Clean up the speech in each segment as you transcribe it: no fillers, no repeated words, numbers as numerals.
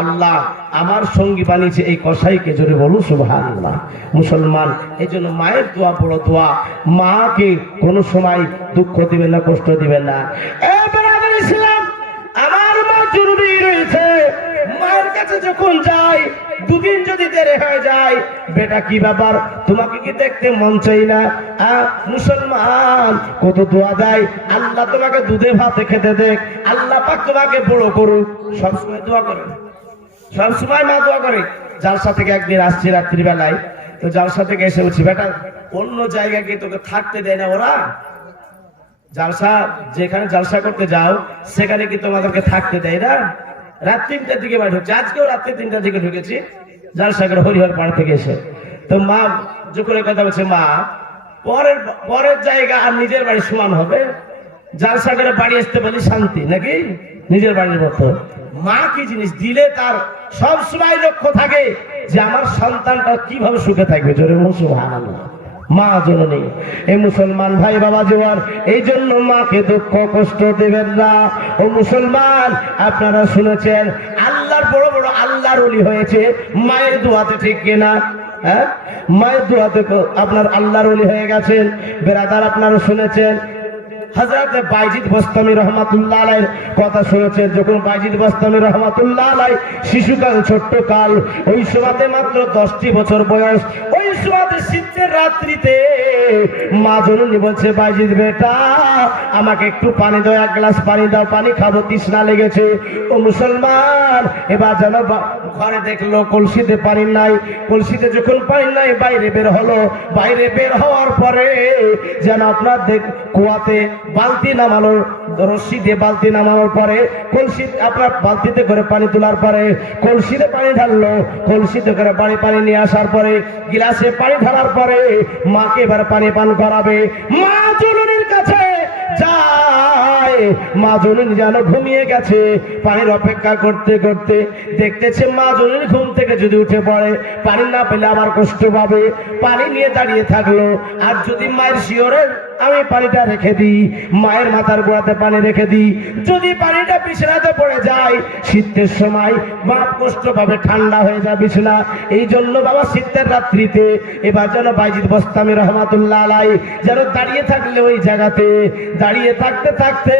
আল্লাহ আমার সঙ্গী বানিয়েছে এই কসাইকে, জোরে বলুন সুবহানাল্লাহ। মুসলমান, এই জন্য মায়ের দোয়া বড় দোয়া। মাকে কোনো সময় দুঃখ দিবেন না, কষ্ট দিবেন না। ইসলাম, আমার মা জরুরি রয়েছে। মায়ের কাছে যখন যাই, দুদিন যদি দেরি হয়ে যায়, বেটা কি ব্যাপার, তোমাকে কি দেখতে মন চাই না? মুসলমান, কত দোয়া দেয়, আল্লাহ তোমাকে দুধে ভাতে খেতে দেখ, আল্লাহ পাক তোমাকে বড় করুক। সবসময় দোয়া করে, সবসময় মা দোয়া করে। জালসা থেকে একদিন আসছি রাত্রিবেলায়, তো জালসা থেকে এসে বলছি, বেটা অন্য জায়গায় গিয়ে তোকে থাকতে দেয় না ওরা? জালসা, যেখানে জালসা করতে যাও সেখানে কি তোমাদেরকে থাকতে দেয় না? রাত 3টার দিকে বাড়ি ঢুকছে, আজকেও রাত্রে 3টার দিকে ঢুকেছি জালসা করে হরিহর পাড় থেকে এসে। তো মা যখন কথা বলছে, মা পরের জায়গা আর নিজের বাড়ি সমান হবে? জালসা করে বাড়ি আসতে বলি শান্তি নাকি নিজের বাড়ির মতো? মা কি জিনিস, দিলে তার সব সময় লক্ষ্য থাকে যে আমার সন্তানটা কিভাবে সুখে থাকবে। জোরে সুবহানাল্লাহ। মা জননী, এই মুসলমান ভাই বাবা জোয়ার, এই জন্য মাকে দুঃখ কষ্ট দেবেন না। ও মুসলমান, আপনারা শুনেছেন আল্লাহর বড় বড় আল্লাহর ওলি হয়েছে মায়ের দোয়াতে, ঠিক কিনা? হ্যাঁ, মায়ের দোয়াতে আপনার আল্লাহর ওলি হয়ে গেছেন। বেরাদার, আপনারা শুনেছেন হযরত বাইজিদ বস্তামি রহমাতুল্লাহ আলাইহির কথা শুনেছেন। যখন বাইজিদ বস্তামি রহমাতুল্লাহ আলাইহি শিশুকাল, ছোট্ট কাল, ওই সময়তে মাত্র 10টি বছর বয়স, ওই সময়তে শীতের রাত্রিতে মা জননী বলছে, বাইজিদ বেটা আমাকে একটু পানি দাও, 1 গ্লাস পানি দাও, পানি খাবো, তৃষ্ণা লেগেছে। ও মুসলমান, এবার যেন ঘরে দেখলো কলসিতে পানি নাই। কলসিতে যখন পানি নাই, বাইরে বের হলো। বাইরে বের হওয়ার পরে যেন আপনার কুয়াতে বালতি নামানো, রশি দিয়ে বালতি নামানোর পরে কলসি, আপনার বালতিতে করে পানি তোলার পরে কলসিতে পানি ঢাললো। কলসিতে করে পানি নিয়ে আসার পরে গিলাসে পানি ঢালার পরে মাকে এবার পানি পান করাবে। মা জননীর কাছে যায়, মা জননী যেন ঘুমিয়ে গেছে। পানির অপেক্ষা করতে করতে দেখতেছে মা জননী ঘুম থেকে যদি উঠে পড়ে, পানি না পেলে আবার কষ্ট পাবে। পানি নিয়ে দাঁড়িয়ে থাকলো। আর যদি মায়ের শিওরে আমি পানিটা রেখে দিই, মায়ের মাথার গোড়াতে পানি রেখে দিই, যদি পানিটা বিছানাতে পড়ে যায়, শীতের সময় বাপ কষ্ট পাবে, ঠান্ডা হয়ে যায় বিছানা। এই জন্য বাবা শীতের রাত্রিতে এবার যেন বাইজিদ বস্তামি রহমাতুল্লাহ আলাইহি যেন দাঁড়িয়ে থাকলে ওই জায়গাতে, দাঁড়িয়ে থাকতে থাকতে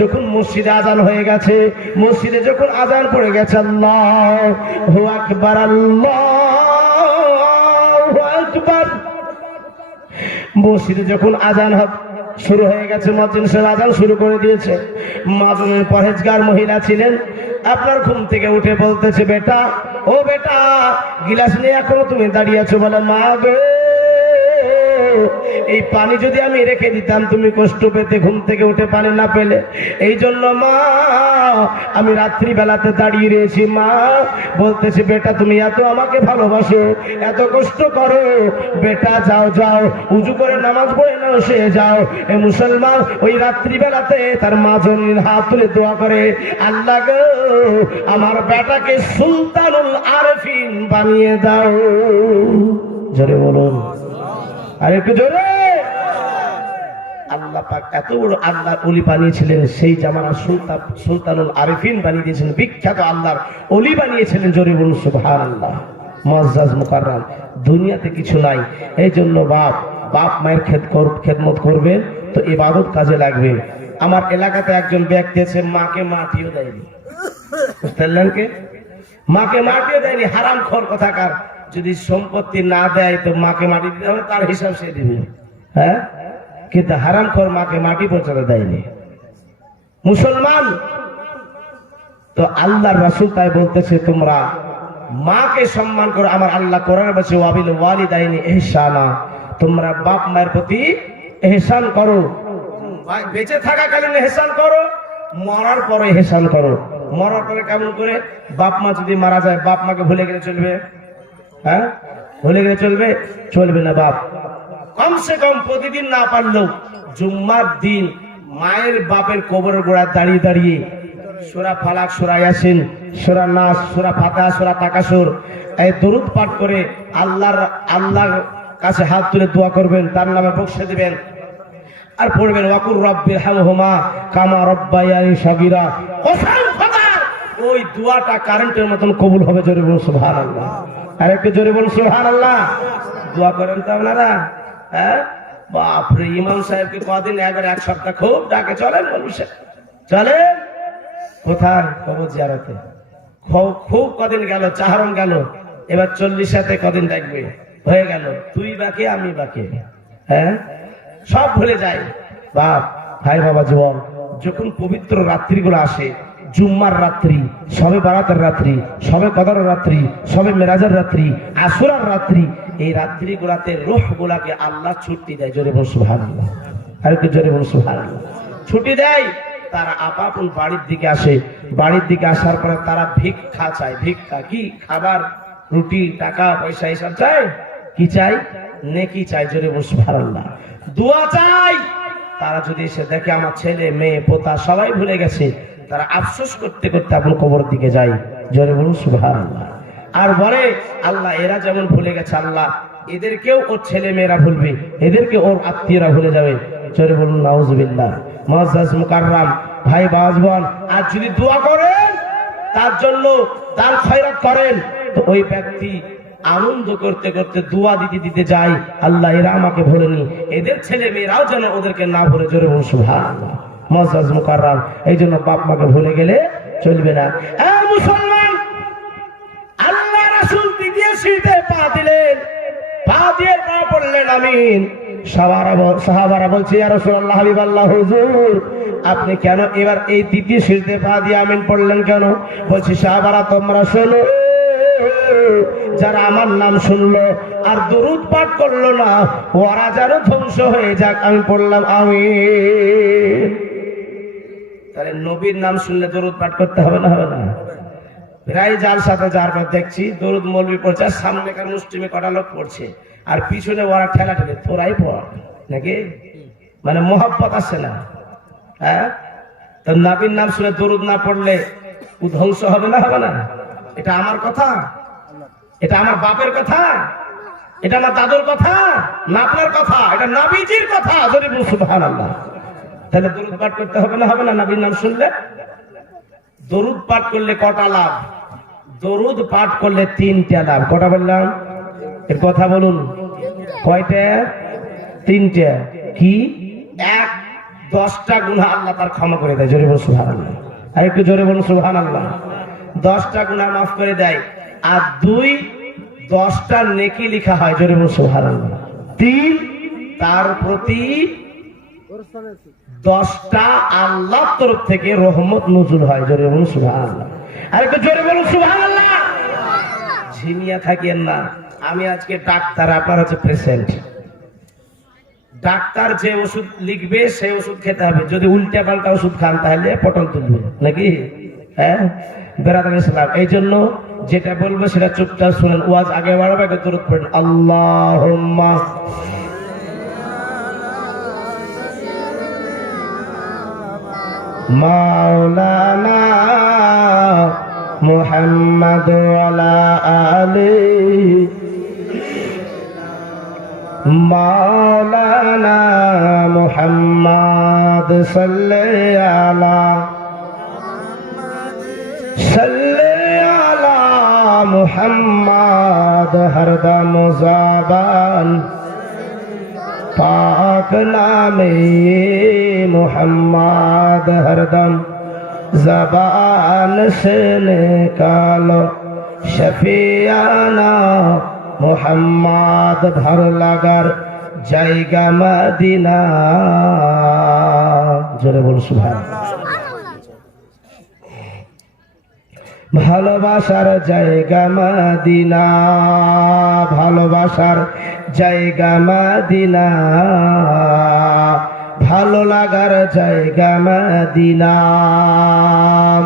যখন মসজিদে আজান হয়ে গেছে, মসজিদে যখন আজান পড়ে গেছে, আল্লাহু আকবার, আল্লাহু আকবার, মসজিদে যখন আজান শুরু হয়ে গেছে, মুয়াজ্জিন সাহেব আজান শুরু করে দিয়েছে। মা জননী পরহেজগার মহিলা ছিলেন। আপনার ঘুম থেকে উঠে বলতেছে, বেটা, ও বেটা, গিলাস নিয়ে এখনো তুমি দাঁড়িয়ে আছো? বলে, মা গো, এই পানি যদি আমি রেখে দিতাম তুমি কষ্ট পেতে, ঘুম থেকে উঠে পানি না পেলে। এই জন্য মা আমি রাত্রি বেলাতে দাঁড়িয়ে রয়েছি। মা বলতেছে, বেটা তুমি এত আমাকে ভালোবাসো, এত কষ্ট করো, বেটা যাও যাও, উজু করে নামাজ পড়ে নাও, সে যাও। এ মুসলমান, ওই রাত্রি বেলাতে তার মা জননীর হাত তুলে দোয়া করে, আল্লাহ গো আমার বেটাকে সুলতানুল আরফিন বানিয়ে দাও। জোরে বলুন, আর একটু জোরে। আল্লাহ পাক এত বড় আল্লাহর ওলি বানিয়েছিলেন, সেই জামানার সুলতানুল আরিফিন বানিয়ে দিয়েছিলেন, বিখ্যাত আল্লাহর ওলি বানিয়েছিলেন। জোরে বলুন সুবহানাল্লাহ। মুআজ্জাজ মুকাররাম, দুনিয়াতে কিছু নাই। এই জন্য বাপ মায়ের খেদমত করবে তো ইবাদত কাজে লাগবে। আমার এলাকাতে একজন ব্যক্তি আছে, মাকে মাটিও দেয়নি, বুঝলেন কে? মাকে মাটিও দেয়নি, হারামখোর কথাকার। যদি সম্পত্তি না দেয় তো মাকে মাটি দিতে হবে, তার হিসাব সে দিবে। হ্যাঁ, কিন্তু হারামখোর মাকে মাটি পৌঁছাতে দেয়নি। মুসলমান, তো আল্লাহর রাসূল তাই বলতেছে, তোমরা মাকে সম্মান করো। আমার আল্লাহ কোরআনে বলেছে, ওয়াবিল ওয়ালিদাইনি ইহসানা, তোমরা বাপ মায়ের প্রতি ইহসান করো। বেঁচে থাকাকালীন ইহসান করো, মরার পরে ইহসান করো। মরার পরে কেমন করে? বাপ মা যদি মারা যায়, বাপ মাকে ভুলে গেলে চলবে? হ্যাঁ, ভুলে গেলে চলবে? চলবে না। বাপ কমসে কম প্রতিদিন না পারলেও জুম্মার দিন মায়ের বাপের কবরের গোড়ায় দাঁড়িয়ে দাঁড়িয়ে সূরা ফালাক, সূরা ইয়াসিন, সূরা নাস, সূরা ফাতিহা, সূরা তাকাসুর এই দরুদ পাঠ করে আল্লাহর কাছে হাত তুলে দোয়া করবেন, তার নামে বকশে দিবেন। আর পড়বেন, ওয়াকুর রাব্বিরহামহুমা কামা রাব্বায়ানি সাগীরা। ওই দোয়াটা কারেন্টের মতন কবুল হবে। জোরে বলুন সুবহানাল্লাহ। আর একটু জোরে বলুন সুবহানাল্লাহ। দোয়া করেন তো আপনারা? হ্যাঁ, বাপরে, ইমাম সাহেবকে কদিন একবার এক সপ্তাহ খুব ডাকে, চলেন মানুষের, চলেন কোথায় কবর জিয়ারতে, খুব কদিন গেল, চাহরম গেল, এবার 40 কদিন দেখবে হয়ে গেল, তুই বাকি আমি বাকি, হ্যাঁ সব ভুলে যাই। বাপ ভাই বাবা জীবন, যখন পবিত্র রাত্রিগুলো আসে, জুম্মার রাত্রি, সবে বারাতের রাত্রি, সবে কদরের রাত্রি, সবে মেরাজের রাত্রি, আসরার রাত্রি, এই রাত্রি গুলাতে রূহ গুলাকে আল্লাহ ছুটি দেয়। জোরে বল সুবহানাল্লাহ। আর একটু জোরে বল সুবহানাল্লাহ। ছুটি দেয়, তারা আপাতন বাড়ির দিকে আসে। বাড়ির দিকে আসার পরে তারা ভিক্ষা চায়। ভিক্ষা কি? খাবার, রুটি, টাকা পয়সা এসব চায়। কি চাই? নেকি চাই। জোরে বল সুবহানাল্লাহ। দোয়া চাই। তারা যদি এসে দেখে আমার ছেলে মেয়ে পোতা সবাই ভুলে গেছে, তারা আফসোস করতে করতে আপন কবরের দিকে যায়। জোরে বলুন সুবহানাল্লাহ। আর বলে, আল্লাহ এরা যেমন ভুলে গেছে, আল্লাহ এদেরকেও ওর ছেলে মেয়েরা ভুলবে, এদেরকে ওর আত্মীয়রা ভুলে যাবে। জোরে বলুন নাউজুবিল্লাহ। মুআজ্জাজ মুকাররাম ভাই বাজবান, আর যদি দোয়া করেন, তার জন্য দান খয়রাত করেন, তো ওই ব্যক্তি আনন্দ করতে করতে দোয়া দিতে দিতে যায়, আল্লাহ এরা আমাকে ভুলেনি, এদের ছেলে মেয়েরাও যেন ওদেরকে না ভুলে। জোরে বলুন সুবহানাল্লাহ। মুআজ্জাজ মুকাররাম, এই জন্য বাপ মাকে ভুলে গেলে চলবে না। মুসলমান, আল্লাহ রাসূল দ্বিতীয় সিজদায় পা দিলেন, পা দিয়ে পা পড়লেন আমিন। সাহাবারা বলছে, ইয়া রাসূলুল্লাহ, হাবিবাল্লাহ, হুজুর আপনি কেন এবার এই দ্বিতীয় সিজদায় পা দিয়ে আমিন পড়লেন কেন? বলছি, সাহাবারা তোমরা শোনো, যারা আমার নাম শুনলো আর দরুদ পাঠ করলো না, ওরা যেন ধ্বংস হয়ে যাক, আমি পড়লাম আমিন। তাহলে নবীর নাম শুনলে দরুদ পাঠ করতে হবে না? হবে না? প্রায় যার সাথে যার পর দেখছি দরুদ মৌলবি পড়ছে, আর সামনেকার মুসলিমে কটা লোক পড়ছে, আর পিছনে ওরা ঠেলা ঠেলে, তোরাই পড় নাকি, মানে মোহাব্বত আসছে না। হ্যাঁ, তো নবীর নাম শুনে দরুদ না পড়লে ও ধ্বংস হবে না? হবে না? এটা আমার কথা, এটা আমার বাপের কথা, এটা আমার দাদুর কথা না, আপনার কথা, এটা নবীজির কথা। যদি বলুন সুবহানাল্লাহ। তাহলে দরুদ পাঠ করতে হবে না? হবে না? নবীর নাম শুনলে দরুদ পাঠ করলে কটা লাভ? দরুদ পাঠ করলে 3টা লাভ। কটা বললাম? এর কথা বলুন। কয়টা? 3টা। কি? 1, 10টা গুনাহ আল্লাহ তার ক্ষমা করে দেয়। জোরে বলুন সুবহানাল্লাহ। আর একটু জোরে বলুন সুবহানাল্লাহ। 10টা গুনাহ মাফ করে দেয়। আর 2, 10টা নেকি লেখা হয়। জোরে বলুন সুবহানাল্লাহ। 3, তার প্রতি 10টা আল্লাহর তরফ থেকে রহমত নজুল হয়। জোরে বলুন সুবহানাল্লাহ। আর একটু জোরে বলুন সুবহানাল্লাহ। ঝিমিয়া থাকেন না। আমি আজকে ডাক্তার, আপনার হচ্ছে পেশেন্ট। ডাক্তার যে ওষুধ লিখবে সেই ওষুধ খেতে হবে। যদি উল্টা পাল্টা ওষুধ খান তাহলে পটল তুলবে নাকি? হ্যাঁ, বেরাদার ইসলাম। এই জন্য যেটা বলবো সেটা চুপচাপ শুনেন। ওয়াজ আগে বাড়াবে, আগে দরুদ পড়েন। আল্লাহুম্মা মাওলানা মুহাম্মদ ওয়ালা আলিহি মাওলানা মুহাম্মদ সাল্লি আলা মুহাম্মদ হরদম ज़बान पाक नामे मुहम्मद हरदम ज़बान से निकालो शफियाना मुहम्मद भर लागार जाएगा मदीना। जोरे बोल सुभान। ভালোবাসার জায়গা মদিনা, ভালোবাসার জায়গা মদিনা, ভালো লাগার জায়গা মদিনা।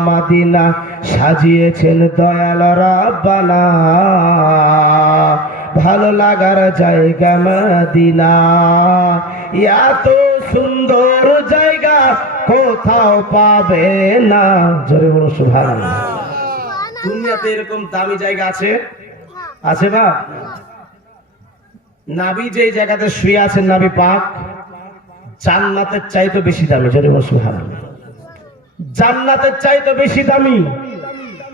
মদিনা সাজিয়েছেন দয়াল রাব্বানা, ভালো লাগার জায়গা মদিনা। এত সুন্দর জায়গা কোথাও পাবে না। জোরে বলুন সুবহানাল্লাহ। দুনিয়াতে এরকম দামি জায়গা আছে? আছে বা? নবী যে জায়গাতে শুয়ে আছেন, নবী পাক, জান্নাতের চাইতে বেশি দামি। জোরে বলুন সুবহানাল্লাহ। জান্নাতের চাইতে বেশি দামি।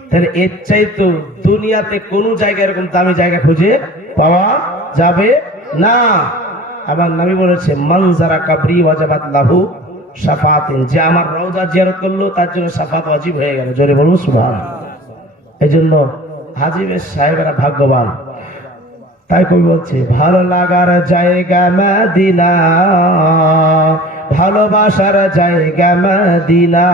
তাহলে এর চাইতো দুনিয়াতে কোন জায়গায় এরকম দামি জায়গা খুঁজে পাওয়া যাবে না। আমার নবী বলেছে মানজারা কাবরি ওয়াজাবাত লাহু শাফাআতিন, যে আমার রওজা জিয়ারত করলো তার জন্য শাফাত ওয়াজিব হয়ে গেল। জোরে বলুন সুবহানাল্লাহ। এইজন্য হাজিবের সাহেবেরা ভাগ্যবান। তাই কবি বলছে ভালো লাগার জায়গা মদিনা, ভালোবাসার জায়গা মদিনা,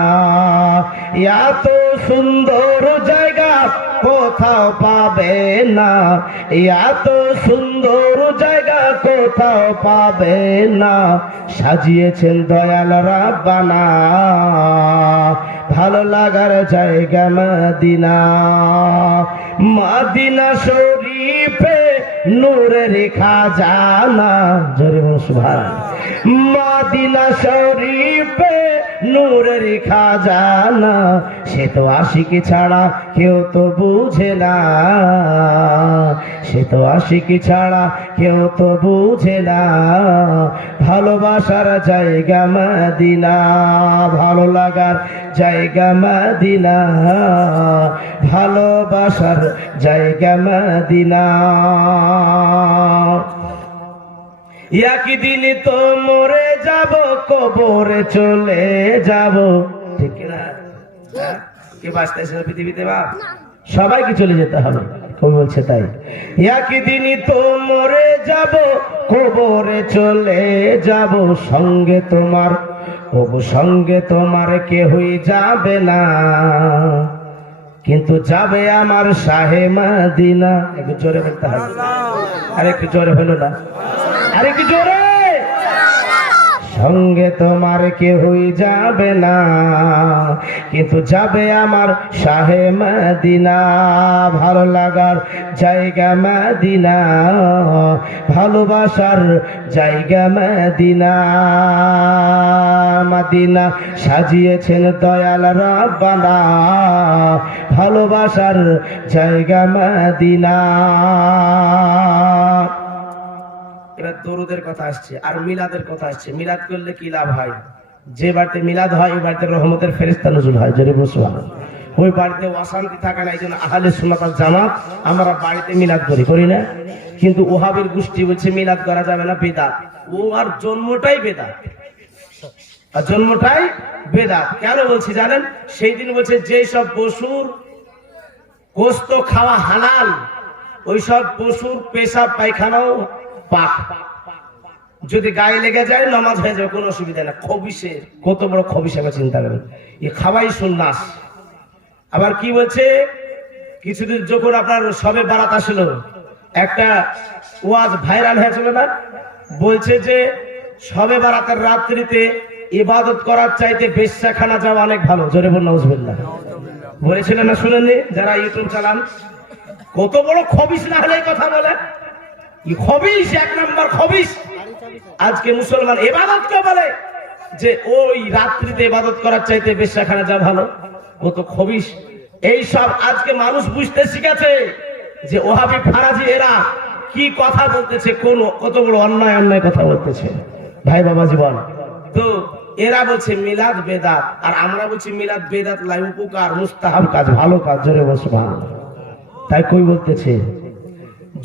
এত সুন্দর জায়গা কোথাও পাবে না, এত সুন্দর জায়গা কোথাও পাবে না, সাজিয়েছেন দয়াল রাব্বানা ভালো লাগার জায়গা মদিনা। মদিনা শরীফে নূরের খাজানা, জোরে বলুন সুবহানাল্লাহ। মদিনা শরীফে নূরের খাজানা, সে তো আশিকি ছাড়া কেউ তো বুঝে না, সে তো আশিকি ছাড়া কেউ তো বুঝে না, ভালোবাসার জায়গা মদিনা, ভালো লাগার জায়গা মদিনা, ভালোবাসার জায়গা মদিনা। একদিন তো মরে যাব, কবরে চলে যাব, ঠিক না? কে বাঁচতেছে পৃথিবীতে? বাপ সবাইকে চলে যেতে হবে, কবি বলছে তাই। একদিন তো মরে যাব, কবরে চলে যাব, সঙ্গে তোমার সঙ্গে তোমার কেহই যাবে না, কিন্তু যাবে আমার শাহে মদিনা। একটু জোরে বলতে হবে, আরে একটু জোরে হলো না, আরে একটু জোরে। সঙ্গে তোমার কেহই যাবে না, কিন্তু যাবে আমার শাহে মদিনা, ভালো লাগার জায়গা মদিনা, ভালোবাসার জায়গা মদিনা। মদিনা সাজিয়েছেন দয়াল রাব্বানা ভালোবাসার জায়গা মদিনা। এবার দরুদের কথা আসছে আর মিলাদের কথা আসছে। মিলাদ করলে কি লাভ হয়? যে বাড়িতে মিলাদ হয় ওই বাড়িতে রহমতের ফেরেশতা নজুল হয়। জোরে বলুন সুবহানাল্লাহ। ওই বাড়িতে অশান্তি থাকে না, এই জন্য আহলে সুন্নাত ওয়াল জামাত আমরা বাড়িতে মিলাদ করি না। কিন্তু ওহাবের গোষ্ঠী বলছে মিলাদ করা যাবে না, বেদাত। ও আর জন্মটাই বেদাত, আর জন্মটাই বেদাত। কেন বলছি জানেন? সেই দিন বলছে যে সব পশুর গোশত খাওয়া হালাল, ওই সব পশুর পেশাব পায়খানাও পাক, যদি গায়ে লেগে যায় নামাজ হয়ে যাবে, কোনো অসুবিধা না। খবিসের কত বড় খবিস আমরা চিন্তা করেন, এ খাওয়াই সুন্নাস। আবার কি বলছে, কিছুদিন যখন আপনার সবে বারাত আসলো, একটা ওয়াজ ভাইরাল হয়েছিল না, বলছে যে সবে বারাতের রাত্রিতে ইবাদত করার চাইতে বেশ্যাখানা যাওয়া অনেক ভালো। জোরে বলুন নাউজুবিল্লাহ। বলেছিলেন না, শুনেননি? যারা ইউটিউব চালান, কত বড় খবিস না হলে কথা বলে, খবিস, এক নম্বর খবিস। আজকে মুসলমান ইবাদতকে বলে যে ওই রাত্রিতে ইবাদত করার চাইতে বেশ্যাখানা যা ভালো, কত খবিস। এই সব আজকে মানুষ বুঝতে শিখেছে যে ওহাবি ফারাজি এরা কি কথা বলতেছে, কোন কত বড় অন্যায় কথা বলতেছে। ভাই বাবা জীবন তো এরা বলছে মিলাদ বেদাত, আর আমরা বলছি মিলাদ বেদাত লাই, উপকার, মুস্তাহাব কাজ, ভালো কাজ। জোরে বসে ভালো। তাই কই বলতেছে,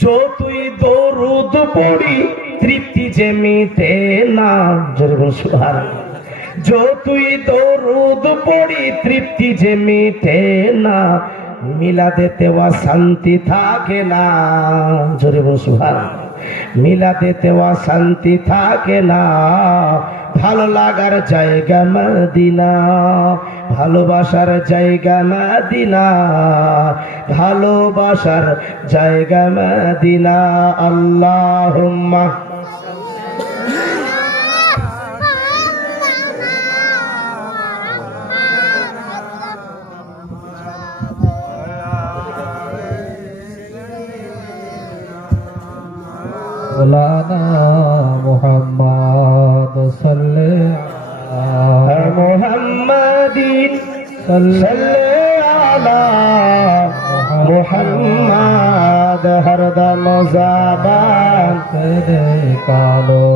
যতই দরুদ পড়ি তৃপ্তি যে মিটে না। জোরে বলুন সুবহানাল্লাহ। যতই দরুদ পড়ি তৃপ্তি যে মিটে না, মিলাদেতেও শান্তি থাকে না। জোরে বলুন সুবহানাল্লাহ। মিলাদেতেও শান্তি থাকে না, ভালো লাগার জায়গা মদিনা, ভালোবাসার জায়গা মদিনা, ভালোবাসার জায়গা মদিনা। আল্লাহুম্মা मौलाना मोहम्मद सल्ले मुहम्मदीन सल्ले अला मुहम्मद, हरदम ज़बान तेरे कालो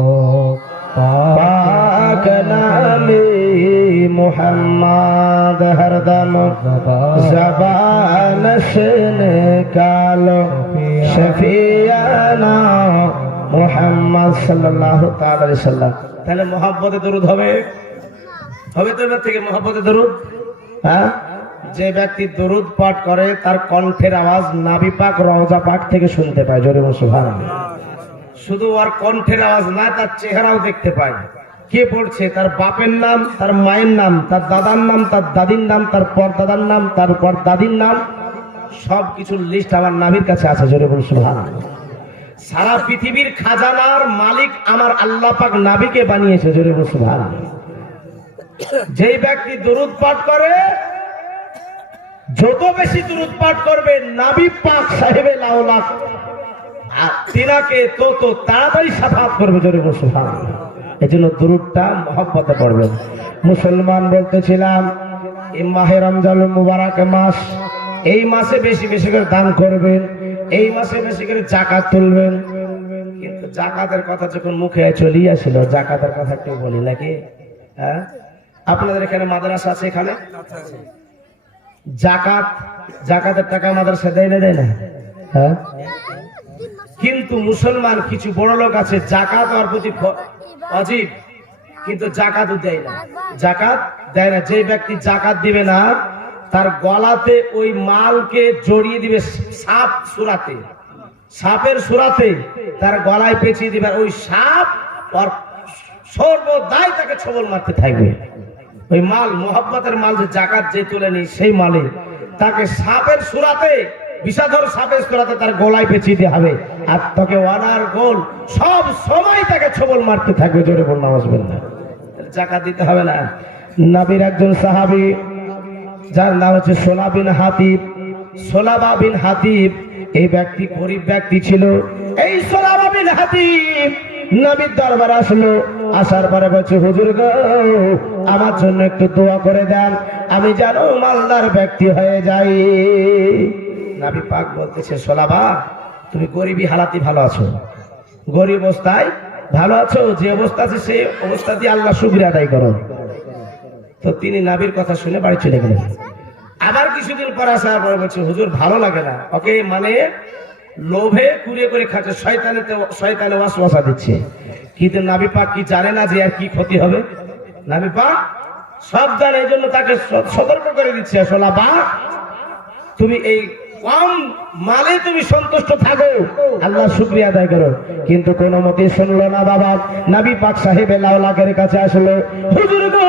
पाक नामे मोहम्मद हरदम ज़बान से निकालो शफियाना মোহাম্মদ সাল্লাল্লাহু তাআলা আলাইহি সাল্লাম। তাহলে মহব্বতে দরুদ হবে হবে তো এবার থেকে মহব্বতে দরুদ। হ্যাঁ, যে ব্যক্তি দরুদ পাঠ করে তার কণ্ঠের আওয়াজ নাভি পাক রওজা পাক থেকে শুনতে পায়। জোরে বলুন সুবহানাল্লাহ। শুধু আর কণ্ঠের আওয়াজ না, তার চেহারাও দেখতে পায়। কে পড়ছে, তার বাপের নাম, তার মায়ের নাম, তার দাদার নাম, তার দাদির নাম, তার পরদাদার নাম, তার পরদাদির নাম, সবকিছুর লিস্ট আমার নাভির কাছে আছে। জোরে বলুন সুবহানাল্লাহ। সারা পৃথিবীর খাজানার মালিক আমার আল্লাহ পাক নাবিকে বানিয়েছে। জোরে বলুন সুবহানাল্লাহ। যেই ব্যক্তি দরুদ পাঠ করে, যত বেশি দরুদ পাঠ করবে নাবি পাক সাহেবে লাউলাক তিনাকে তত তাড়াতাড়ি সাফাত করবে। জোরে বলুন সুবহানাল্লাহ। এই জন্য দরুদটা মহব্বতে পড়বেন। মুসলমান বলতেছিলাম, এই মাহে রমজান মুবারক মাস, এই মাসে বেশি বেশি করে দান করবেন, এই মাসে বেশি করে যাকাত তুলবেন। কিন্তু যাকাতের কথা যখন মুখে চলিয়ে আসছিল, যাকাতের কথা একটু বলি নাকি? হ্যাঁ, আপনাদের এখানে মাদ্রাসা আছে, এখানে যাকাতের টাকা মাদ্রাসা দেয় না, দেয় না? হ্যাঁ, কিন্তু মুসলমান কিছু বড় লোক আছে যাকাত ওর প্রতি ওয়াজিব, কিন্তু যাকাত দেয় না। যাকাত দেয় না। যে ব্যক্তি যাকাত দিবে না, তার গলাতে ওই মালকে জড়িয়ে দিবে সাপ সুরাতে, সাপের সুরাতে তার গলায় পেঁচিয়ে দিবে। ওই সাপ আর সর্বদাই তাকে ছবল মারতে থাকবে। ওই মাল মোহাব্বতের মাল, যে যাকাত যে তুলেনি সেই মালে তাকে সাপের সুরাতে, বিষাধর সাপের সুরাতে তার গলায় পেঁচিয়ে দিয়ে হবে। আর তোকে ওয়ানার গোল সব সময় তাকে ছবল মারতে থাকবে। জোরে বল না, আসবেন না, যাকাত দিতে হবে না। নবীর একজন সাহাবী, যার নাম হচ্ছে সোলা বিন হাতিব, সোলাবা বিন হাতিব, এই ব্যক্তি গরিব ব্যক্তি ছিল। এই সোলাবা বিন হাতিব নবীর দরবারে আসলো। আসার পরে বলছে, হুজুর গো, আমার জন্য একটু দোয়া করে দেন, আমি যেন মালদার ব্যক্তি হয়ে যাই। নবী পাক বলতেছে, সোলাবা, তুমি গরিবী হালাতি ভালো আছো, গরিব অবস্থায় ভালো আছো, যে অবস্থা আছে সেই অবস্থা দিয়ে আল্লাহ শুকরিয়া আদায় করো। তো তিনি নাবির কথা শুনে বাড়ি চলে গেলেন। আবার কিছুদিন পর আসার পরে বলছে, হুজুর ভালো লাগে না, ওকে মানে লোভে কুড়িয়ে করে খাচ্ছে, শয়তানে ওয়াসওয়াসা দিচ্ছে। কিন্তু নবী পাক কি জানে না যে আর কি ক্ষতি হবে? নবী পাক সব জানে, এই জন্য তাকে সতর্ক করে দিচ্ছে, সোলাবা, তুমি এই কম মালে তুমি সন্তুষ্ট থাকো, আল্লাহ শুকরিয়া আদায় করো। কিন্তু কোনো মতে শুনলো না বাবা। নবী পাক সাহেবে লাউলাকের কাছে আসলো, হুজুর গো,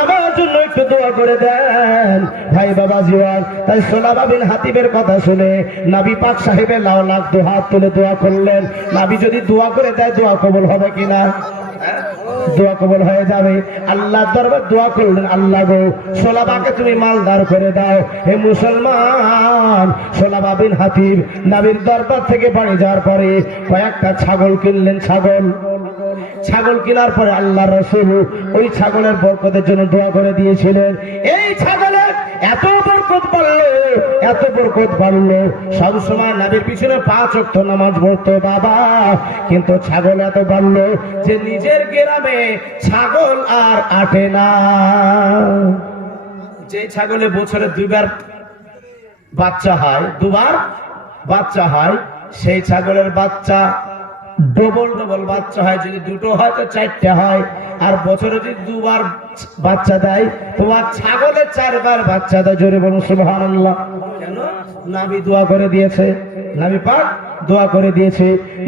আমার জন্য একটু দোয়া করে দেন। ভাই বাবা জীবন, তাই সোলাবা বিন হাতিবের কথা শুনে নবী পাক সাহেবে লাউলাক দু হাত তুলে দোয়া করলেন। নবী যদি দোয়া করে দেয়, দোয়া কবুল হবে কিনা? দোয়া কবুল হয়ে যাবে। আল্লাহর দরবার দোয়া করলেন, আল্লাহ গো, সোলাবাকে তুমি মালদার করে দাও। হে মুসলমান, সোলাবা বিন হাতিব নবীর দরবার থেকে বাড়ি যাওয়ার পরে কয়েকটা ছাগল কিনলেন। ছাগল কেনার পরে আল্লাহ রাসূল ওই ছাগলের বরকতের জন্য দোয়া করে দিয়েছিলেন। এই ছাগলের এত বরকত বাড়লো, এত বরকত বাড়লো, সবসময় নবীর পিছনে 5 ওয়াক্ত নামাজ পড়তো বাবা। কিন্তু ছাগল এত বাড়লো যে নিজের গ্রামে ছাগল আর আটে না। যে ছাগলে বছরে 2বার বাচ্চা হয়, 2বার বাচ্চা হয়, সেই ছাগলের বাচ্চা ডবল বাচ্চা হয়। যদি 2টো হয় তো 4টে হয়। আর বছরে যদি 2বার বাচ্চা দেয়, তোমার ছাগলে 4বার বাচ্চা দেয়। জোরে বলুন সুবহানাল্লাহ। কেন? নবী দোয়া করে দিয়েছে, নবী পাক দোয়া করে দিয়েছে।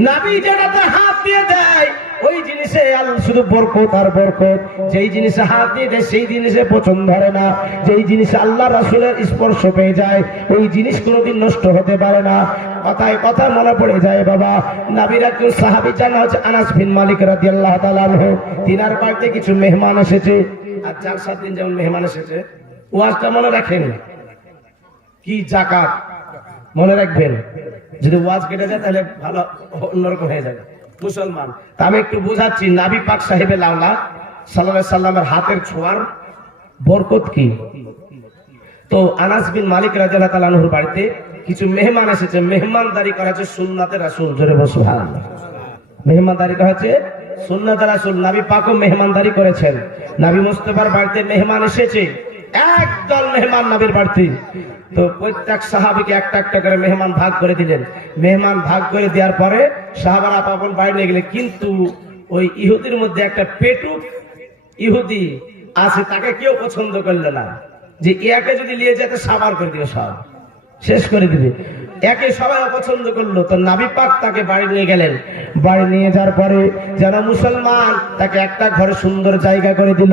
নবী যেটাতে হাত দিয়ে দেয় ওই জিনিসে শুধু বরকত আর বরকত। যেই জিনিসে হাত দিয়ে দেয় সেই জিনিসে পছন্দ ধরে না। যেই জিনিসে আল্লাহ রাসূলের স্পর্শ পেয়ে যায় ওই জিনিস কোনোদিন নষ্ট হতে পারে না। কথায় কথা মনে পড়ে যায় বাবা, নবীর একজন সাহাবী জানা হচ্ছে আনাস বিন মালিক রাদিয়াল্লাহু তাআলা আনহু। তিনার বাড়িতে কিছু মেহমান এসেছে। আর 4-7 দিন যেমন মেহমান এসেছে, ওয়াজটা মনে রাখেন, কি যাকাত মনে রাখবেন। যদি ওয়াজ কেটে যায় তাহলে ভালো অন্যরকম হয়ে যাবে মুসলমান। তা আমি একটু বোঝাচ্ছি, নবী পাক সাহেবে লাউলা সাল্লাল্লাহু আলাইহি সাল্লামের হাতের ছোঁয়ার বরকত কি। তো আনাস বিন মালিক রাদিয়াল্লাহু তাআলা আনহুর বাড়িতে কিছু মেহমান এসেছে। মেহমানদারি করা হচ্ছে সুন্নাতে রাসূল। জোরে বলুন সুবহানাল্লাহ। মেহমানদারি করা হচ্ছে সুন্নাত রাসূল নবী পাকও মেহমানদারি করেছেন। নবী মুস্তাফার বাড়িতে মেহমান এসেছে, একদল মেহমান নবীর বাড়িতে। তো প্রত্যেক সাহাবীকে একটা একটা করে মেহমান ভাগ করে দিলেন। মেহমান ভাগ করে দেওয়ার পরে সাহাবারা আপন বাড়ি নিয়ে গেলেন। কিন্তু ওই ইহুদির মধ্যে একটা পেটুক ইহুদি আছে, তাকে কেউ পছন্দ করলে না, যে একে যদি নিয়ে যেতে সাবার করে দিও, সব শেষ করে দিবে। একে সবাই অপছন্দ করলো। তো নবী পাক তাকে বাড়ি নিয়ে গেলেন। বাড়ি নিয়ে যাওয়ার পরে যেন মুসলমান তাকে একটা ঘরে সুন্দর জায়গা করে দিল,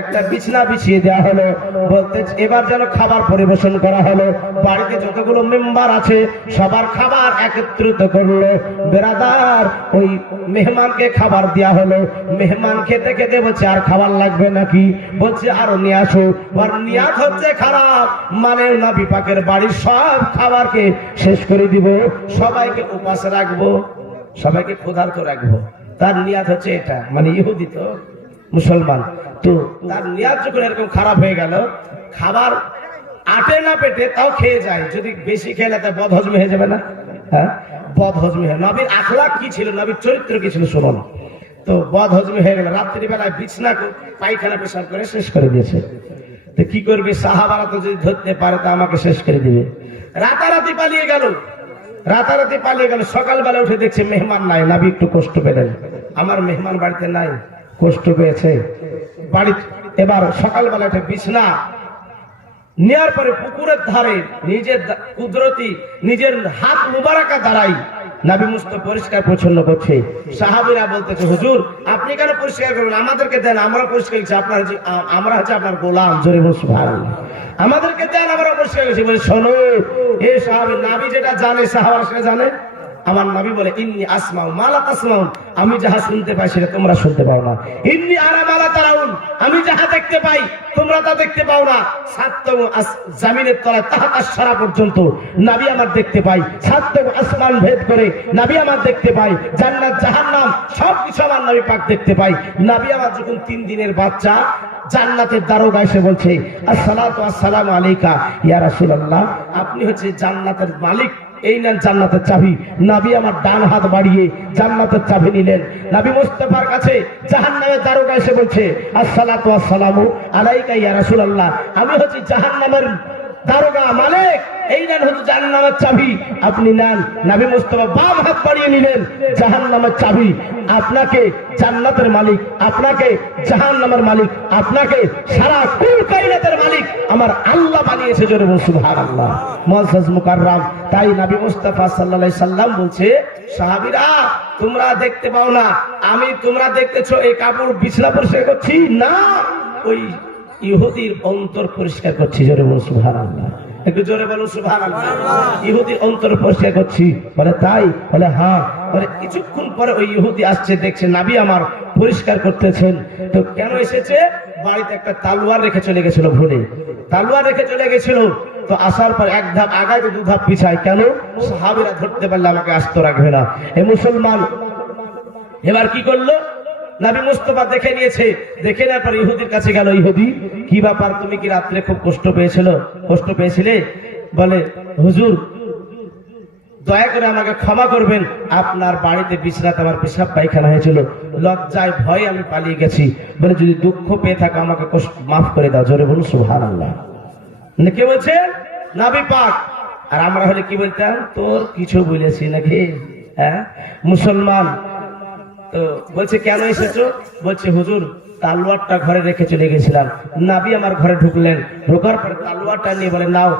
একটা বিছানা বিছিয়ে দেওয়া হলো। বলতে এবার যেন খাবার পরিবেশন করা হলো। বাড়িতে যতগুলো মেম্বার আছে সবার খাবার একত্রিত করলো। বেরাদার, ওই মেহমানকে খাবার দেওয়া হলো। মেহমান খেতে খেতে বলছে, আর খাবার লাগবে নাকি? বলছে, আরো নিয়ে আসো। আর নিয়াত হচ্ছে খারাপ, মানে নবী পাকের বাড়ির সব খাবারকে শেষ করে দিব, সবাইকে উপাস রাখবো, সবাইকে ক্ষুধার্ত রাখবো। তার নিয়াত হচ্ছে এটা, মানে ইহুদি তো মুসলমান, তো তার নিয়াত যখন এরকম খারাপ হয়ে গেল, খাবার আটে না পেটে তাও খেয়ে যায়। যদি বেশি খেলে তা বদ হজমি হয়ে যাবে না? হ্যাঁ, বদ হজমি হয়। নবীর আখলাক কি ছিল, নবীর চরিত্র কি ছিল শুনুন। তো বদ হজমি হয়ে গেল, রাত্রিবেলায় বিছনা পায়খানা পেশাব করে শেষ করে দিয়েছে। তো কি করবে? সাহাবারা তো যদি ধরতে পারে তা আমাকে শেষ করে দিবে। রাতারাতি পালিয়ে গেল, রাতারাতি পালিয়ে গেল। সকালবেলা উঠে দেখছে মেহমান নাই। নবী একটু কষ্ট পেলেন, আমার মেহমান বাড়িতে নাই, কষ্ট পেয়েছে বাড়ি। এবার সকালবেলা উঠে বিছনা নেওয়ার পরে পুকুরের ধারে নিজের কুদরতি নিজের হাত মুবারাকা দ্বারাই নবী মুস্তাফা পরিষ্কার পরিচ্ছন্ন করছে। সাহাবীরা বলতেছে, হুজুর আপনি কেন পরিষ্কার করবেন? আমাদেরকে দেন, আমরা পরিষ্কার করছি। আমরা হচ্ছে আপনার গোলাম। জোরে বলুন সুবহানাল্লাহ। আমাদেরকে দেন, আমরা পরিষ্কার করছি। বলে, শোনো, এই সাহাবী নবী যেটা জানে সাহাবারা সেটা জানে। আমার নবী বলে, ইন্নী আসমাউ মা লা তাসমাউন, আমি যাহা শুনতে পাই সেটা তোমরা শুনতে পাও না। ইন্নী আরা মা লা তারাউন, আমি যাহা দেখতে পাই তোমরা তা দেখতে পাও না। সাতম জমিনের তলায় তাহাত সারা পর্যন্ত নবী আমার দেখতে পাই। সাতম আসমান ভেদ করে নবী আমার দেখতে পাই। জান্নাত জাহান্নাম সবকিছু আমার নবী পাক দেখতে পাই। নবী আমার যখন 3 দিনের বাচ্চা, জান্নাতের দারোগা এসে বলছে, আসসালাতু আসসালামু আলাইকা ইয়া রাসূলুল্লাহ, আপনি হচ্ছে জান্নাতের মালিক, এই নেন জান্নাতের চাবি। নবী আমার ডান হাত বাড়িয়ে জান্নাতের চাবি নিলেন। নবী মুস্তাফার কাছে জাহান্নামের দারোগা এসে বলছে, আসসালাতু আসসালামু আলাইকা ইয়া রাসূলুল্লাহ, আমি হচ্ছে জাহান্নামের দারোগা মালিক, এই নেন হচ্ছে জাহান্নামের চাবি, আপনি নেন। নবী মুস্তাফা বাম হাত বাড়িয়ে নিলেন, জাহান্নামের চাবি। আপনাকে জান্নাতের মালিক, আপনাকে জাহান্নামের মালিক, আপনাকে সারা কুল কায়নাতের মালিক আমার আল্লাহ বানিয়েছে। জোরে বলুন সুবহানাল্লাহ। মুআজ্জাজ মুকাররম। তাই নবী মুস্তাফা সাল্লাল্লাহু আলাইহি সাল্লাম বলছে, সাহাবীরা তোমরা দেখতে পাও না, আমি তোমরা দেখতেছো এই কাপড় বিছানা পরিষ্কার করছি না, ওই ইহুদির অন্তর পরিষ্কার করছি। জোরে বলুন সুবহানাল্লাহ। একটু জোরে বলুন সুবহানাল্লাহ। ইহুদির অন্তর পরিষ্কার করছি। বলে, তাই? বলে, হ্যাঁ। বলে, কিছুক্ষণ পরে ওই ইহুদি আসছে, দেখছে নবী আমার পরিষ্কার করতেছেন। তো কেন এসেছে? বাড়িতে একটা তালোয়ার রেখে চলে গেছিল, ভুলে তালোয়ার রেখে চলে গেছিল। তো আসার পর এক ধাপ আগায় তো 2 ধাপ পিছায়। কেন? সাহাবীরা ধরতে পারলে আমাকে আস্ত রাখবে না। এই মুসলমান এবার কি করলো? নবী মুস্তাফা দেখে নিয়েছে। দেখে নেওয়ার পর ইহুদির কাছে গেল। ইহুদি, কি ব্যাপার, তুমি কি রাত্রে খুব কষ্ট পেয়েছিলে? বলে, হুজুর দয়া করে আমাকে ক্ষমা করবেন, আপনার বাড়িতে বিছানাতে আমার পেশাব পায়খানা হয়েছিল, লজ্জায় ভয়ে আমি পালিয়ে গেছি। বলে, যদি দুঃখ পেয়ে থাকো আমাকে মাফ করে দাও। জোরে বলুন সুবহানাল্লাহ। কে বলছে? নবী পাক। আর আমরা হলে কি বলতাম? তোর কিছু বলেছি নাকি? হ্যাঁ, মুসলমান। তো বলছে, কেন এসেছো? বলছে, হুজুর তালোয়ারটা ঘরে রেখে চলে গেছিলাম। নবী আমার ঘরে ঢুকলেন, ঢোকার পরে তালোয়ারটা নিয়ে বলে, নাও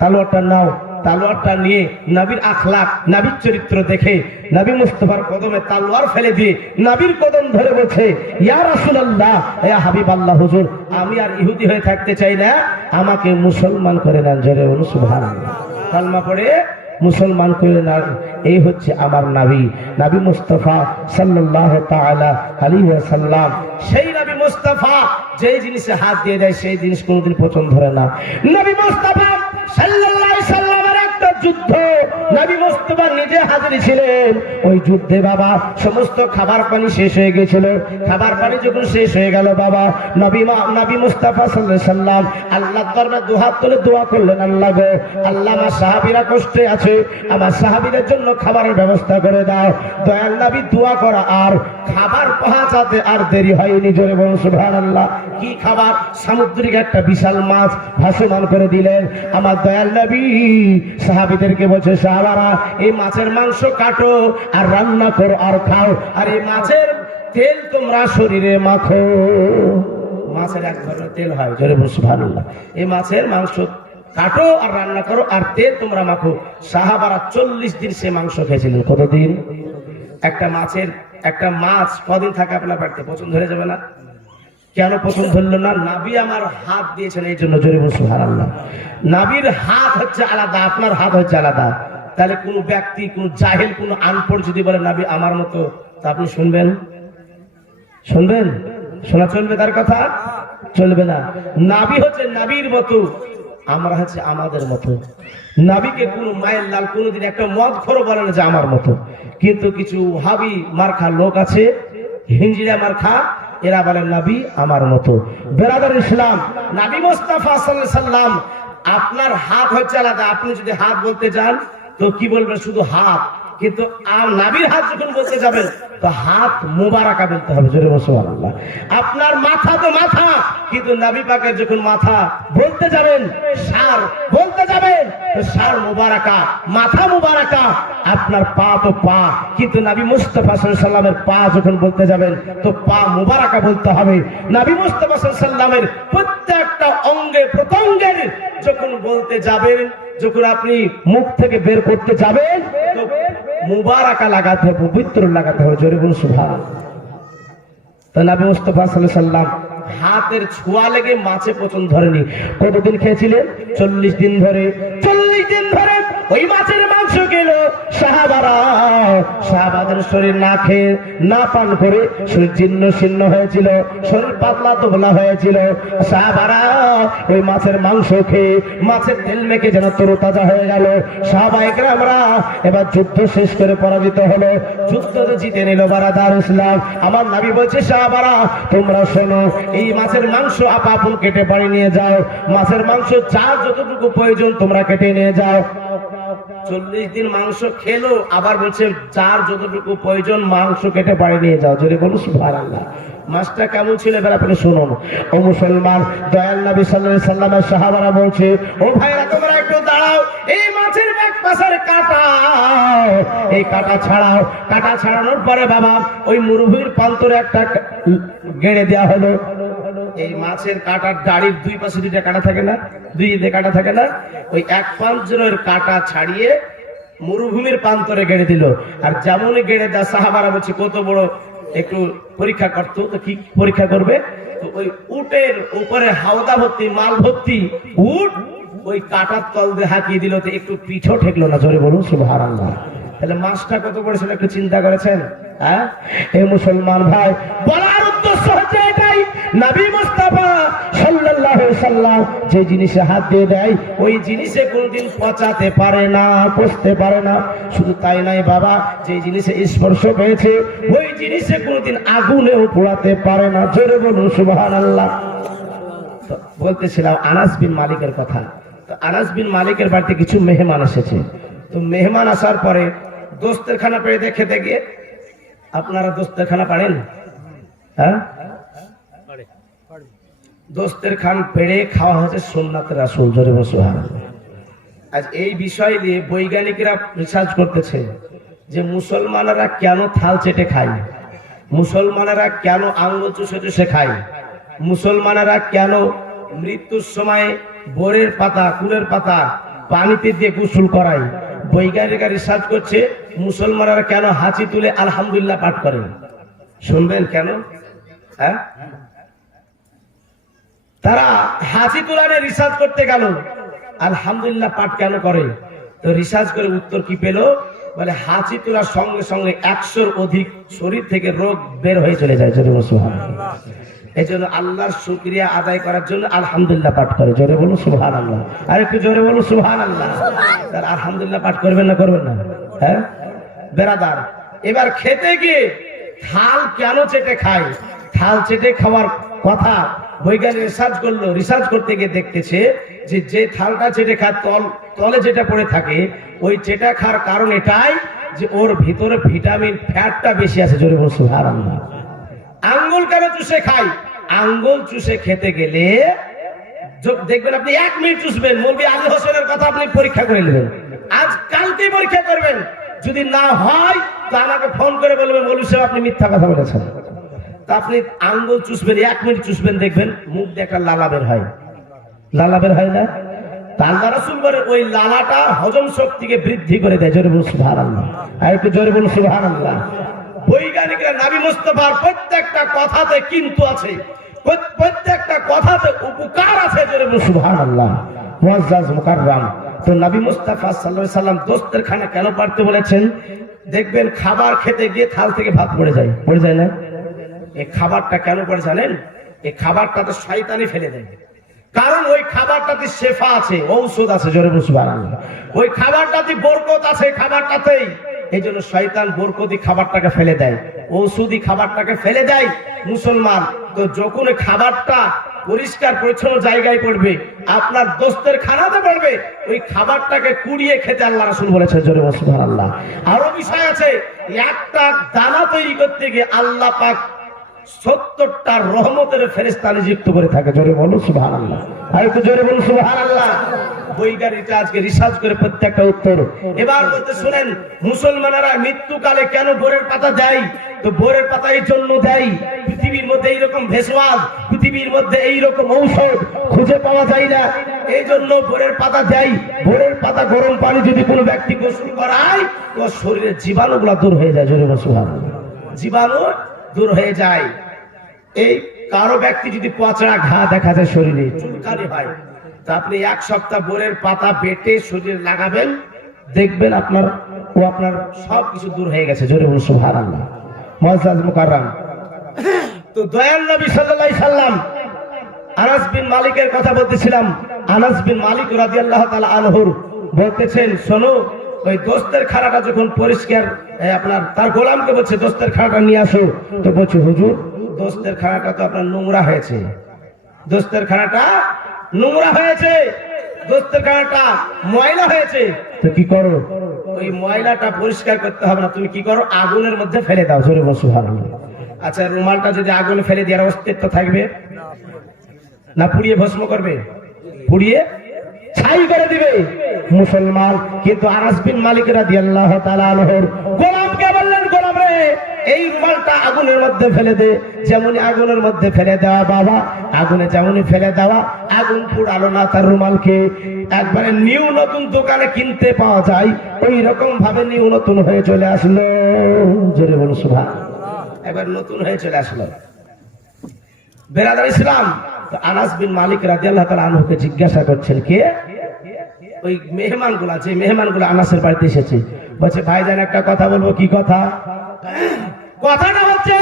তালোয়ারটা নাও। তালোয়ারটা নিয়ে নবীর আখলাক, নবীর চরিত্র দেখে নবী মুস্তাফার কদমে তালোয়ার ফেলে দিয়ে নবীর কদম ধরে বলছে, ইয়া রাসূলুল্লাহ, ইয়া হাবিবাল্লাহ, হুজুর আমি আর ইহুদি হয়ে থাকতে চাই না, আমাকে মুসলমান করে নেন। জোরে বলুন সুবহানাল্লাহ। কালমা পড়ে মুসলমান করে নেন। এই হচ্ছে আমার নবী, নবী মুস্তাফা সাল্লাল্লাহু তাআলা আলাইহি ওয়াসাল্লাম। সেই নবী মুস্তাফা যেই জিনিসে হাত দিয়ে দেয় সেই জিনিস কোনোদিন পছন্দ ধরে না। নবী মুস্তাফা সাল্লাল্লাহু আলাইহি সাল্লামের একটা যুদ্ধ নবী মুস্তাফা নিজে হাজির ছিলেন ওই যুদ্ধে বাবা। সমস্ত খাবার পানি শেষ হয়ে গেছিল। খাবার পানি যখন শেষ হয়ে গেল বাবা, নবী মুস্তাফা সাল্লাল্লাহু আলাইহি সাল্লাম আল্লাহর দরবারে দুহাত তুলে দোয়া করলেন, আল্লাহ গো, আল্লাহ আমার সাহাবীরা কষ্টে আছে, আমার সাহাবীদের জন্য খাবারের ব্যবস্থা করে দাও। দয়াল নবী দোয়া করা আর খাবার পৌঁছাতে আর দেরি হয়নি। জোরে বলুন সুবহানাল্লাহ। কি খাবার? সামুদ্রিক একটা বিশাল মাছ ভাসমান করে দিলেন। আমার দয়াল নবী সাহাবীদেরকে বলছে, সাহাবারা এই মাছের মাংস কাটো আর রান্না করো আর খাও, আর এই মাছের তেল তোমরা শরীরে মাখো। মাছের এক ধরনের তেল হয়, জোরে বলুন সুবহানাল্লাহ। এই মাছের মাংস কাটো আর রান্না করো আর তেল তোমরা মাখো। সাহাবারা 40 দিন সে মাংস খেয়েছিলেন। কতদিন? একটা মাছ কদিন থাকে আপনার বাড়িতে? পছন্দ হয়ে যাবে না? কেন পছন্দ হলো না? নবী আমার হাত দিয়েছেন এই জন্য। জোরে বলুন সুবহানাল্লাহ। নবীর হাত হচ্ছে আলাদা, আপনার হাত হচ্ছে আলাদা। তাহলে কোন ব্যক্তি, কোন জাহেল, কোন আনপড় যদি বলে নবী আমার মতো, তা আপনি শুনবেন? শোনা চলবে? তার কথা চলবে না। নবী হচ্ছে নবীর মতো, আমরা হচ্ছে আমাদের মতো। নবীকে কোন মায়ের লাল কোনদিন একটা মদ খোর বলে না যে আমার মতো। কিন্তু কিছু ওয়াহাবি মার্কা লোক আছে, হিঞ্জিরা মার্কা, এরা বলেন নবী আমার মতো। বেরাদার ইসলাম, নবী মুস্তাফা সাল্লাল্লাহু আলাইহি সাল্লাম আপনার হাত হচ্ছে আলাদা। আপনি যদি হাত বলতে যান তো কি বলবেন? শুধু হাত। কিন্তু নবীর হাত যখন বলতে যাবেন তো হাত মুবারাকা বলতে হবে। জোরে বলুন সুবহানাল্লাহ। আপনার মাথা তো মাথা, কিন্তু নবী পাকের যখন মাথা বলতে যাবেন, সার বলতে যাবেন তো সার মুবারাকা, মাথা মুবারাকা। আপনার পা তো পা, কিন্তু নবী মুস্তাফা সাল্লাল্লাহু আলাইহি সাল্লামের পা যখন বলতে যাবেন তো পা মুবারাকা বলতে হবে। নবী মুস্তাফা সাল্লাল্লাহু আলাইহি সাল্লামের প্রত্যেকটা অঙ্গে প্রত্যঙ্গের যখন বলতে যাবেন, যখন আপনি মুখ থেকে বের করতে যাবেন তো মুবারাকা লাগাতে হবে, পবিত্র লাগাতে হবে। জোরে বলুন সুবহানাল্লাহ। তো নবী মুস্তাফা সাল্লাল্লাহু আলাইহি সাল্লাম হাতের ছোঁয়া লেগে মাছে পচন ধরেনি। কতদিন খেয়েছিলেন? 40 দিন ধরে। 40 দিন ধরে ওই মাছের মাংস গেল। সাহাবাদের শরীর না খেয়ে না পান করে শরীর জীর্ণ শীর্ণ হয়েছিল, শরীর পাতলা তোবলা হয়েছিল। সাহাবারা ওই মাছের মাংস খেয়ে মাছের তেল মেখে যেন তরতাজা হয়ে গেল। সাহাবায়ে কেরামরা এবার যুদ্ধ শেষ করে পরাজিত হলো, যুদ্ধ জিতে নিল বারাদার ইসলাম। আমার নবী বলছে, সাহাবারা তোমরা শোনো, এই মাছের মাংস আপন কেটে বাড়ি নিয়ে যাও। মাছের মাংস যার যতটুকু প্রয়োজন তোমরা কেটে নিয়ে যাও। 40 দিন মাংস খেলো, আবার বলছে যার যতটুকু প্রয়োজন মাংস কেটে বাড়ি নিয়ে যাও। জোরে বলুন সুবহানাল্লাহ। মাছটা কেমন ছিল এবার আপনি শুনুন। ও মুসলমান, দয়াল নবী সাল্লাল্লাহু আলাইহি সাল্লামের সাহাবারা বলছে, ও ভাইরা তোমরা একটু দাঁড়াও, এই মাছের এক পাশের কাটা, এই কাটা ছাড়াও। কাটা ছাড়ানোর পরে বাবা ওই মুরুভির প্রান্তরে একটা গেড়ে দেওয়া হলো। এই মাছের কাটার দাড়ির দুই পাশে দুইটা কাটা থাকে না, দুই দিকে কাটা থাকে না, ওই এক পাঁচজনের কাটা ছাড়িয়ে মরুভূমির প্রান্তরে গেড়ে দিল। আর যেমনই গেড়ে দেয়, সাহাবারা বলছে কত বড়, একটু পরীক্ষা করতো। তো কি পরীক্ষা করবে? তো ওই উটের উপরে হাওদা ভর্তি মাল ভর্তি উট ওই কাটার তল দিয়ে হাঁকিয়ে দিল, তো একটু পিছও ঠেকলো না। জোরে বলুন সুবহানাল্লাহ। তাহলে মাছটা কত পড়েছিল একটু চিন্তা করেছেন? হ্যাঁ, এই মুসলমান ভাই, বলার উদ্দেশ্য হচ্ছে এটাই, নবী মুস্তাফা সাল্লাল্লাহু আলাইহি সাল্লাম যে জিনিসে হাত দিয়ে দেয় ওই জিনিসে কোনদিন পচাতে পারে না, পচতে পারে না। শুধু তাই নয় বাবা, যে জিনিসে স্পর্শ পেয়েছে ওই জিনিসে কোনদিন আগুনেও পোড়াতে পারে না। জোরে বলুন সুবহানাল্লাহ। বলতেছিলাম আনাস বিন মালিকের কথা। তো আনাস বিন মালিকের বাড়িতে কিছু মেহমান এসেছে। তো মেহমান আসার পরে দোস্তের খানা পেড়ে খেতে গিয়ে, আপনারা দোস্তের খানা পারেন? হ্যাঁ, দোস্তের খান পেড়ে খাওয়া হচ্ছে সুন্নাতে রাসূল। জোরে বলুন সুবহানাল্লাহ। আজ এই বিষয় নিয়ে বৈজ্ঞানিকরা রিসার্চ করতেছে যে মুসলমানেরা কেন থাল চেটে খায়, মুসলমানেরা কেন আঙ্গুল চুষে চুষে খায়, মুসলমানেরা কেন মৃত্যুর সময় বোরের পাতা, কুলের পাতা পানিতে দিয়ে গোসল করায়। বৈজ্ঞানিকরা রিসার্চ করছে মুসলমানেরা কেন হাঁচি তুলে আলহামদুলিল্লাহ পাঠ করেন। শুনবেন কেন? হ্যাঁ, তারা হাঁচি তুলানে রিসার্চ করতে গেল, আলহামদুলিল্লাহ পাঠ কেন করে। তো রিসার্চ করে উত্তর কি পেল? বলে হাঁচি তোলার সঙ্গে সঙ্গে 100-র অধিক শরীর থেকে রোগ বের হয়ে চলে যায়। এই জন্য আল্লাহর শুকরিয়া আদায় করার জন্য আলহামদুলিল্লাহ পাঠ করে। জোরে বলুন সুবহানাল্লাহ। আর একটু জোরে বলুন সুবহানাল্লাহ। তার আলহামদুলিল্লাহ পাঠ করবেন না করবেন না? হ্যাঁ বেরাদার, এবার খেতে গিয়ে থাল কেন চেটে খায়? থাল চেটে খাওয়ার কথা বৈজ্ঞানিক রিসার্চ করতে গিয়ে দেখতেছে যে থালটা চেটে খায় তলে যেটা পড়ে থাকে, ওই চেটা খাওয়ার কারণ এটাই যে ওর ভিতরে ভিটামিন ফ্যাটটা বেশি আছে। জোরে বলুন সুবহানাল্লাহ। আঙ্গুল কেন চুষে খাই? আঙ্গুল চুষে খেতে গেলে দেখবেন আপনি 1 মিনিট চুষবেন, মৌলভী আলী হোসেনের কথা আপনি পরীক্ষা করে নেবেন, আজ কালকেই পরীক্ষা করবেন। যদি না হয় তো আমাকে ফোন করে বলবেন মৌলভী সাহেব আপনি মিথ্যা কথা বলেছেন। তা আপনি আঙ্গুল চুষবেন, 1 মিনিট চুষবেন, দেখবেন মুখ দিয়ে একটা লালা বের হয়। লালা বের হয় না? আল্লাহ রাসূল বলেন ওই লালাটা হজম শক্তিকে বৃদ্ধি করে দেয়। জোরে বলুন সুবহানাল্লাহ। আর একটু জোরে বলুন সুবহানাল্লাহ। বৈজ্ঞানিকরা নবী মুস্তাফার প্রত্যেকটা কথাতে কিন্তু আছে, প্রত্যেকটা কথাতে উপকার আছে। জোরে বলুন সুবহানাল্লাহ। মুআজ্জাজ মুকাররাম, তো নবী মুস্তাফা সাল্লাল্লাহু আলাইহি সাল্লাম দোস্তের খানা কেন পারতে বলেছেন? দেখবেন খাবার খেতে গিয়ে থাল থেকে ভাত পড়ে যায় না? এই খাবারটা কেন পড়ে জানেন? এই খাবারটা তো শয়তানি ফেলে দেয়, কারণ ওই খাবারটাতে শেফা আছে, ঔষধ আছে। জোরে বলুন সুবহানাল্লাহ। ওই খাবারটাতে বরকত আছে খাবারটাতেই। এই জন্য শয়তান বরকতি খাবারটাকে ফেলে দেয়, ঔষধি খাবারটাকে ফেলে দেয়। মুসলমান তো যখন খাবারটা পরিষ্কার পরিচ্ছন্ন জায়গায় পড়বে, আপনার দোস্তের খানাতে পড়বে, ওই খাবারটাকে কুড়িয়ে খেতে আল্লাহ রাসূল বলেছেন। জোরে বলুন সুবহানাল্লাহ। আরো বিষয় আছে, একটা দানা তৈরি করতে গিয়ে আল্লাহ পাক 70টা রহমতের ফেরেশতা নিযুক্ত করে থাকে। জোরে বলুন সুবহানাল্লাহ। আর একটু জোরে বলুন সুবহানাল্লাহ। বৈজ্ঞানিকরা আজকে রিসার্চ করে প্রত্যেকটা উত্তর। এবার বলতে শুনেন, মুসলমানেরা মৃত্যুকালে কেন বোরের পাতা দেয়? তো বোরের পাতা এই জন্য দেয়, পৃথিবীর মধ্যে এইরকম ভেষজ, পৃথিবীর মধ্যে এইরকম ঔষধ খুঁজে পাওয়া যায় না, এই জন্য বোরের পাতা দেয়। বোরের পাতা গরম পানি যদি কোনো ব্যক্তি গোসল করায়, ওর শরীরের জীবাণুগুলো দূর হয়ে যায়। জোরে বলুন সুবহানাল্লাহ। জীবাণু দূর হয়ে যায়। এই কারো ব্যক্তি যদি পচড়া ঘা দেখা যায়, শরীরে চুলকানি হয়, তা আপনি 1 সপ্তাহ বোরের পাতা বেটে শরীরে লাগাবেন, দেখবেন আপনার সবকিছু দূর হয়ে গেছে। জোরে বলুন সুবহানাল্লাহ। মুআজ্জাজ মুকাররাম, তো দয়াল নবী সাল্লাল্লাহু আলাইহি সাল্লাম আনাস বিন মালিকের কথা বলতেছিলাম। আনাস বিন মালিক রাদিয়াল্লাহু তাআলা আনহুর বলতেছেন, শোনো, ওই দোস্তের খানাটা যখন পরিষ্কার, তার গোলামকে বলছে দোস্তের খানাটা নিয়ে আসো, তো বলছে হুজুর দোস্তের খানাটা তো আপনার নোংরা হয়েছে, দোস্তের খানাটা নোংরা হয়েছে, দোস্তের খানাটা ময়লা হয়েছে, তো কি করো? ওই ময়লাটা পরিষ্কার করতে হবে না, তুমি কি করো? আগুনের মধ্যে ফেলে দাও। জোরে বলুন সুবহানাল্লাহ। আচ্ছা, রুমালটা যদি আগুনে ফেলে দেওয়ার অস্তিত্ব থাকবে না? পুড়িয়ে ভস্ম করবে, পুড়িয়ে ছাই করে দিবে মুসলমান। কিন্তু আনাস বিন মালিক রাদিয়াল্লাহু তাআলা আনহুর গোলামকে বললেন, গোলাম রে, এই রুমালটা আগুনের মধ্যে ফেলে দে। যেমনই আগুনের মধ্যে ফেলে দেওয়া বাবা, আগুনে যেমনই ফেলে দেওয়া, আগুন পুড়ালো না তার রুমালকে। একবারে নিউ নতুন দোকানে কিনতে পাওয়া যায়, ওই রকম ভাবে নিউ নতুন হয়ে চলে আসলো। জোরে বলুন সুবহানাল্লাহ। একবার নতুন হয়ে চলে আসলো। বেরাদার ইসলাম, আনাস বিন মালিক রাদিয়াল্লাহু তাআলা আনহুকে জিজ্ঞাসা করছেন, কে? ওই মেহমানগুলা, যে মেহমানগুলো আনাসের বাড়িতে এসেছে, বলছে ভাইজান একটা কথা বলবো। কি কথা? কথাটা হচ্ছে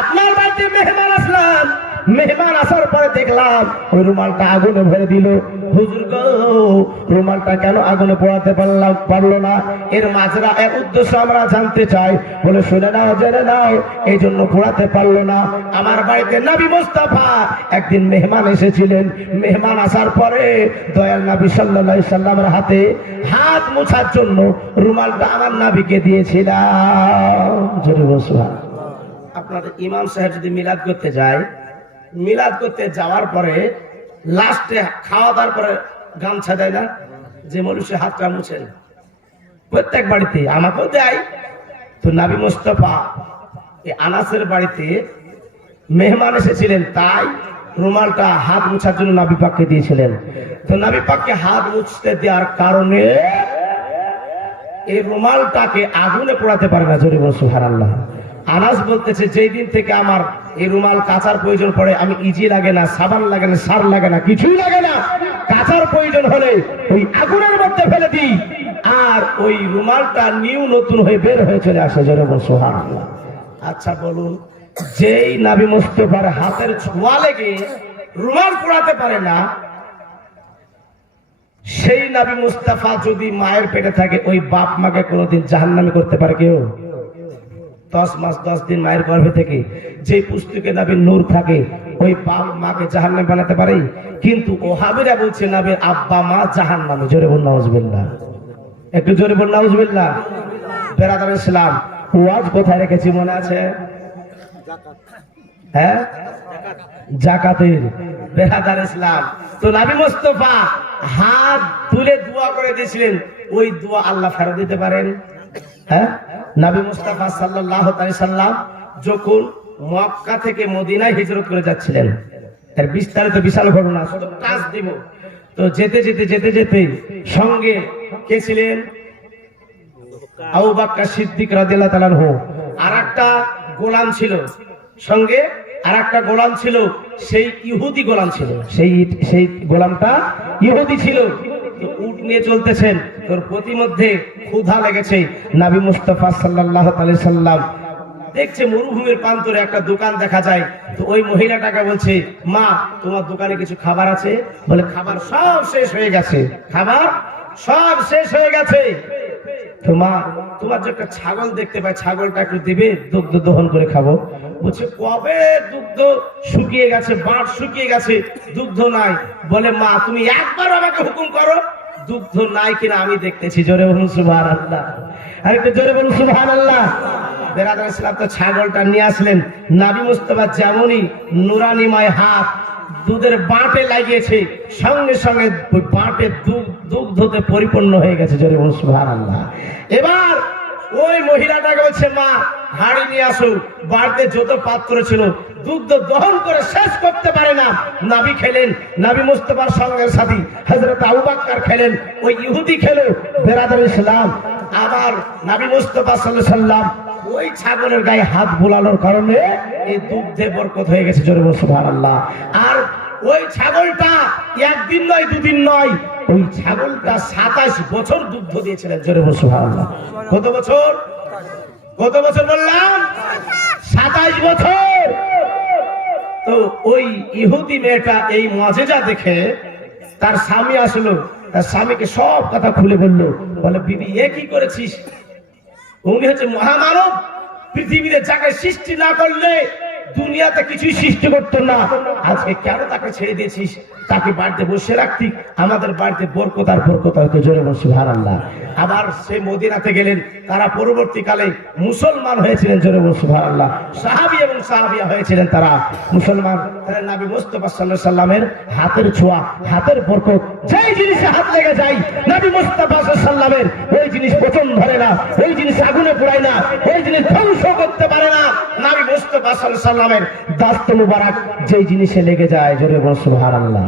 আপনার বাড়িতে মেহমান আসলাম, মেহমান আসার পরে দেখলাম ওই রুমালটা আগুনে ভরে দিল। হুজুর গো, রুমালটা কেন আগুনে পোড়াতে পারলো না? এর মাজরা উদ্দেশ্য আমরা জানতে চাই। বলে শুনে নাও, জেনে নাও, এই জন্য পোড়াতে পারলো না। আমার বাড়িতে নবী মুস্তাফা একদিন মেহমান এসেছিলেন। মেহমান আসার পরে দয়াল নবী সাল্লাল্লাহু আলাইহি সাল্লামের হাতে হাত মোছার জন্য রুমালটা আমার নবীকে দিয়েছিলাম। জোরে বলুন। আপনাদের ইমাম সাহেব যদি মিলাদ করতে যায়, মিলাদ করতে যাওয়ার পরে লাস্টে খাওয়া দাওয়ার পরে গামছা দেয় না, যে মানুষের হাতটা মুছেন, প্রত্যেক বাড়িতে আমাকেও দেয়। তো নবী মুস্তাফা এই আনাসের বাড়িতে মেহমান এসেছিলেন, তাই রুমালটা হাত মুছার জন্য নবী পাককে দিয়েছিলেন। তো নবী পাককে হাত মুছতে দেওয়ার কারণে এই রুমালটাকে আগুনে পোড়াতে পারে না। জোরে বলুন সুবহানাল্লাহ। আনাস বলতেছে, যেই দিন থেকে আমার এই রুমাল কাচার প্রয়োজন পড়ে, আমি ইজি লাগে না, সাবান লাগে না, সার লাগে না, কিছুই লাগে না, কাচার প্রয়োজন হলে ওই আগুনের মধ্যে ফেলে দিই, আর ওই রুমালটা নিউ নতুন হয়ে বের হয়ে চলে আসে। জোরে বলুন সুবহানাল্লাহ। আচ্ছা বলুন, যেই নবী মুস্তাফার হাতের ছোঁয়া লেগে রুমাল পরাতে পারে না, সেই নবী মুস্তাফা যদি মায়ের পেটে থাকে, ওই বাপ মাকে কোনোদিন জাহান্নামে করতে পারে কেউ? 10 মাস 10 দিন মায়ের গর্ভে থেকে যে পুস্তকে নবীর নূর থাকে, ওই বাপ মাকে জাহান্নামে বানাতে পারে? কিন্তু ওহাবিরা বলছে নবীর আব্বা মা জাহান্নামে। জোরে বল নাউজুবিল্লাহ, একটু জোরে বল নাউজুবিল্লাহ। বেরাদার ইসলাম, ওয়াজ কোথায় রেখেছি মনে আছে? হ্যাঁ, জাকাতের। বেরাদার ইসলাম, তো নবী মুস্তাফা হাত তুলে দোয়া করে দিয়েছিলেন, ওই দোয়া আল্লাহ ফেরত দিতে পারেন? হ্যাঁ, নবী মুস্তাফা সাল্লাল্লাহু আলাইহি সাল্লাম যখন মক্কা থেকে মদিনায় হিজরত করে যাচ্ছিলেন, এর বিস্তারিত বিশাল ঘটনা, শুধু কাজ দিব। তো যেতে যেতে যেতে যেতে সঙ্গে কে ছিলেন? আবু বকর সিদ্দিক রাদিয়াল্লাহু তাআলা আনহু। আরেকটা গোলাম ছিল সঙ্গে, আরেকটা গোলাম ছিল, সেই ইহুদি গোলাম ছিল, সেই গোলামটা ইহুদি ছিল। তো উট নিয়ে চলতেছেন, তোর প্রতিমধ্যে ক্ষুধা লেগেছে। নবী মুস্তাফা সাল্লাল্লাহু আলাইহি সাল্লাম দেখছে মরুভূমির প্রান্তরে একটা দোকান দেখা যায়। তো ওই মহিলাটাকে বলছে, মা তোমার দোকানে কিছু খাবার আছে? বলে, খাবার সব শেষ হয়ে গেছে, খাবার সব শেষ হয়ে গেছে। তো মা, তোমার যে একটা ছাগল দেখতে পাই, ছাগলটা একটু দিবে, দুগ্ধ দহন করে খাবো। বলছে, কবে দুগ্ধ শুকিয়ে গেছে, বাঁট শুকিয়ে গেছে, দুগ্ধ নাই। বলে, মা তুমি একবার আমাকে হুকুম করো, দুগ্ধ নাই কিনা আমি দেখতেছি। জোরে বলুন সুবহানাল্লাহ, আর একটু জোরে বলুন সুবহানাল্লাহ। বেরাদার ইসলাম, তো ছাগলটা নিয়ে আসলেন। নবী মুস্তাফা যেমনই নুরানিময় হাত দুধের বাঁটে লাগিয়েছে, সঙ্গে সঙ্গে ওই বাঁটে দুগ্ধতে পরিপূর্ণ হয়ে গেছে। জোরে বলুন সুবহানাল্লাহ। এবার ওই মহিলাটাকে বলছে, মা হাড়ি নিয়ে আসো। বাড়িতে যত পাত্র ছিল দুগ্ধ দহন করে শেষ করতে পারে না। নবী খেলেন, নবী মুস্তাফার সঙ্গের সাথী হযরত আবু বকর খেলেন, ওই ইহুদি খেলো। বেরাদার ইসলাম, আবার নবী মুস্তাফা সাল্লাল্লাহু আলাইহি সাল্লাম ওই ছাগলের গায়ে হাত বোলানোর কারণে এই দুগ্ধে বরকত হয়ে গেছে। জোরে বলুন সুবহানাল্লাহ। আর ওই ছাগলটা একদিন নয়, দুদিন নয়, ওই ছাগলটা 27 বছর দুগ্ধ দিয়েছিলেন। জোরে বলুন সুবহানাল্লাহ। কত বছর? কত বছর বললাম? 27 বছর। তো ওই ইহুদি মেয়েটা এই মুআজিজা দেখে তার স্বামী আসলো, তার স্বামীকে সব কথা খুলে বলল। বলে, বিবি এ কি করেছিস? উনি হচ্ছে মহামানব, পৃথিবীতে যাকে সৃষ্টি না করলে দুনিয়াতে কিছুই সৃষ্টি করতো না, আজকে কেন তাকে ছেড়ে দিয়েছিস? তাকে বাড়িতে বসে রাখতি, আমাদের বাড়িতে বরকত আর বরকত হয়তো। জোরে বলুন সুবহানাল্লাহ। আবার সেই মদিনাতে গেলেন, তারা পরবর্তীকালে মুসলমান হয়েছিলেন। জোরে বলুন সুবহানাল্লাহ। সাহাবী এবং সাহাবিয়া হয়েছিলেন তারা মুসলমান। তারা নবী মুস্তাফা সাল্লাল্লাহু আলাইহি সাল্লামের হাতের ছোঁয়া, হাতের বরকত, যেই জিনিসে হাত লেগে যায় নবী মুস্তাফা সাল্লাল্লাহু আলাইহি সাল্লামের ওই জিনিস পচন ধরে না, ওই জিনিস আগুনে পোড়ায় না, ওই জিনিস ধ্বংস করতে পারে না। নবী মুস্তাফা সাল্লাল্লাহু আলাইহি সাল্লামের দাস্ত মুবারক যেই জিনিসে লেগে যায়। জোরে বলুন সুবহানাল্লাহ।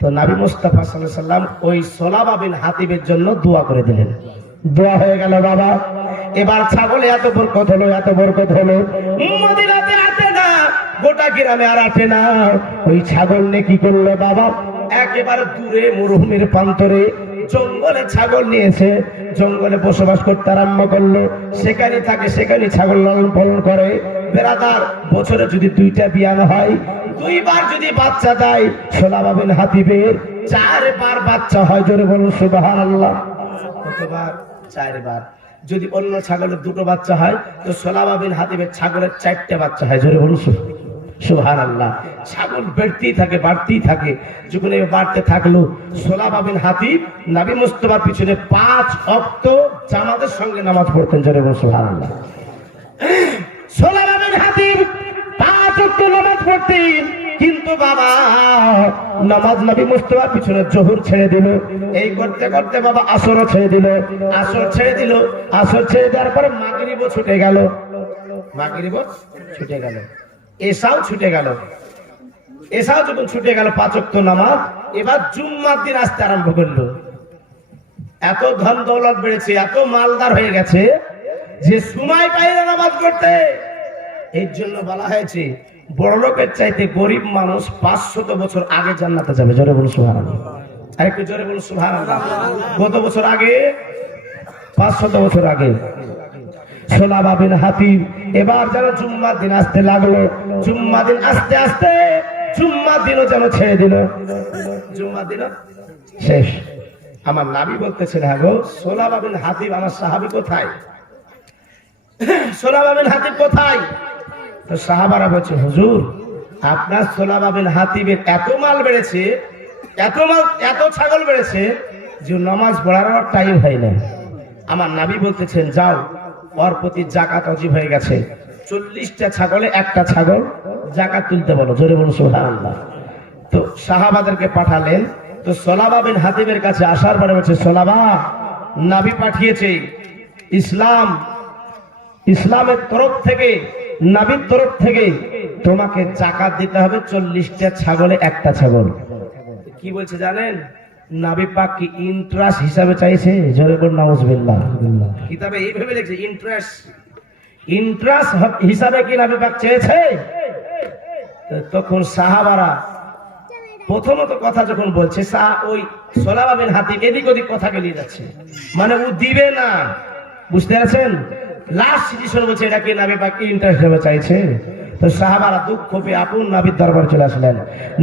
তো নবী মুস্তাফা সাল্লাল্লাহু আলাইহি সাল্লাম ওই সোলাবা বিন হাতিবের জন্য দোয়া করে দিলেন। দোয়া হয়ে গেল বাবা। এবার ছাগলে এত বরকত হলো, এত বরকত হলো, মদিনাতে আটে না, গোটা গ্রামে আর আটে না। ওই ছাগল নিয়ে কি করলো বাবা? একেবারে দূরে মরুভূমির প্রান্তরে জঙ্গলে ছাগল নিয়েছে, জঙ্গলে বসবাস করতে আরম্ভ করলো। সেখানে থাকে, সেখানে ছাগল লালন পালন করে। বেরাদার, বছরে যদি 2টা বিয়ান হয়, 2বার যদি বাচ্চা দেয়, সোলাবা বিন হাতিবের 4বার বাচ্চা হয়। জোরে বলুন সুবহানাল্লাহ। কতবার? 4বার। যদি অন্য ছাগলের 2টো বাচ্চা হয়, তো সোলাবা বিন হাতিবের ছাগলের 4টে বাচ্চা হয়। জোরে বলুন সুবহানাল্লাহ। ছাগল বাড়তেই থাকে, বাড়তেই থাকে। যখন এই বাড়তে থাকলো, সোলাবা বিন হাতিব নবী মুস্তাফার পিছনে 5 ওয়াক্ত জামাতের সঙ্গে নামাজ পড়তেন। জোরে বলুন সুবহানাল্লাহ। সোলাবা বিন হাতিব 5 ওয়াক্ত নামাজ পড়তেন, কিন্তু বাবা নামাজ নবী মুস্তাফার পিছনে জোহর ছেড়ে দিল। এই করতে করতে বাবা আসরও ছেড়ে দিল, আসর ছেড়ে দিল, আসর ছেড়ে দেওয়ার পরে মাগরিবও ছুটে গেল, মাগরিবও ছুটে গেল, এশাও ছুটে গেল। এশাও যখন ছুটে গেল, 5 ওয়াক্ত নামাজ। এবার জুম্মার দিন আসতে আরম্ভ করলো। এত ধন দৌলত বেড়েছে, এত মালদার হয়ে গেছে যে সময় পায় না নামাজ পড়তে। এর জন্য বলা হয়েছে, বড় লোকের চাইতে গরিব মানুষ 500 বছর আগে জান্নাতে যাবে। জোরে বলুন সুবহানাল্লাহ। আরেকটু জোরে বলুন সুবহানাল্লাহ। কত বছর আগে? 500 বছর আগে। সোলাবা বিন হাতিব। এবার যেন জুম্মার দিন আসতে লাগলো, জুম্মার দিন আস্তে আস্তে জুম্মার দিনও যেন ছেড়ে দিল, জুম্মার দিনও শেষ। আমার নবী বলতেছেন, হ্যাঁ গো সোলাবা বিন হাতিব আমার সাহাবী কোথায়, সোলাবা বিন হাতিব কোথায়? তো সাহাবারা বলছে, হুজুর আপনার সোলাবা বিন হাতিবের এত মাল বেড়েছে, এত ছাগল বেড়েছে যে নামাজ পড়ার টাইম হয় না। আমার নবী বলতেছেন, যাও ওর প্রতি জাকাত ওয়াজিব হয়ে গেছে, 40টা ছাগলে একটা ছাগল জাকাত তুলতে বলো, জোরে বলো সুবহানাল্লাহ। তো সাহাবাদেরকে পাঠালেন। তো সোলাবা বিন হাতিবের কাছে আসার পরে বলছে, সোলাবা নবী পাঠিয়েছে, ইসলামের তরফ থেকে, নবীর তরফ থেকে তোমাকে জাকাত দিতে হবে 40টা ছাগলে একটা ছাগল। কি বলছে জানেন? নবী পাক কি ইন্টারেস্ট হিসাবে চাইছে? জোরে বলুন নাউজুবিল্লাহ। কিতাবে এইভাবে লিখছে, ইন্টারেস্ট হিসাবে কি নবী পাক চেয়েছে? তখন সাহাবারা প্রথমত কথা যখন বলছে, ওই সোলাবা বিন হাতিব এদিক ওদিক কথা গেলিয়ে যাচ্ছে, মানে ও দিবে না, বুঝতে পারছেন? লাস্ট সিচুয়েশন বলছে, এটা কি নবী পাক কি ইন্টারেস্ট হিসাবে চাইছে? তো সাহাবারা দুঃখ পেয়ে আপন নবীর দরবার চলে আসলেন।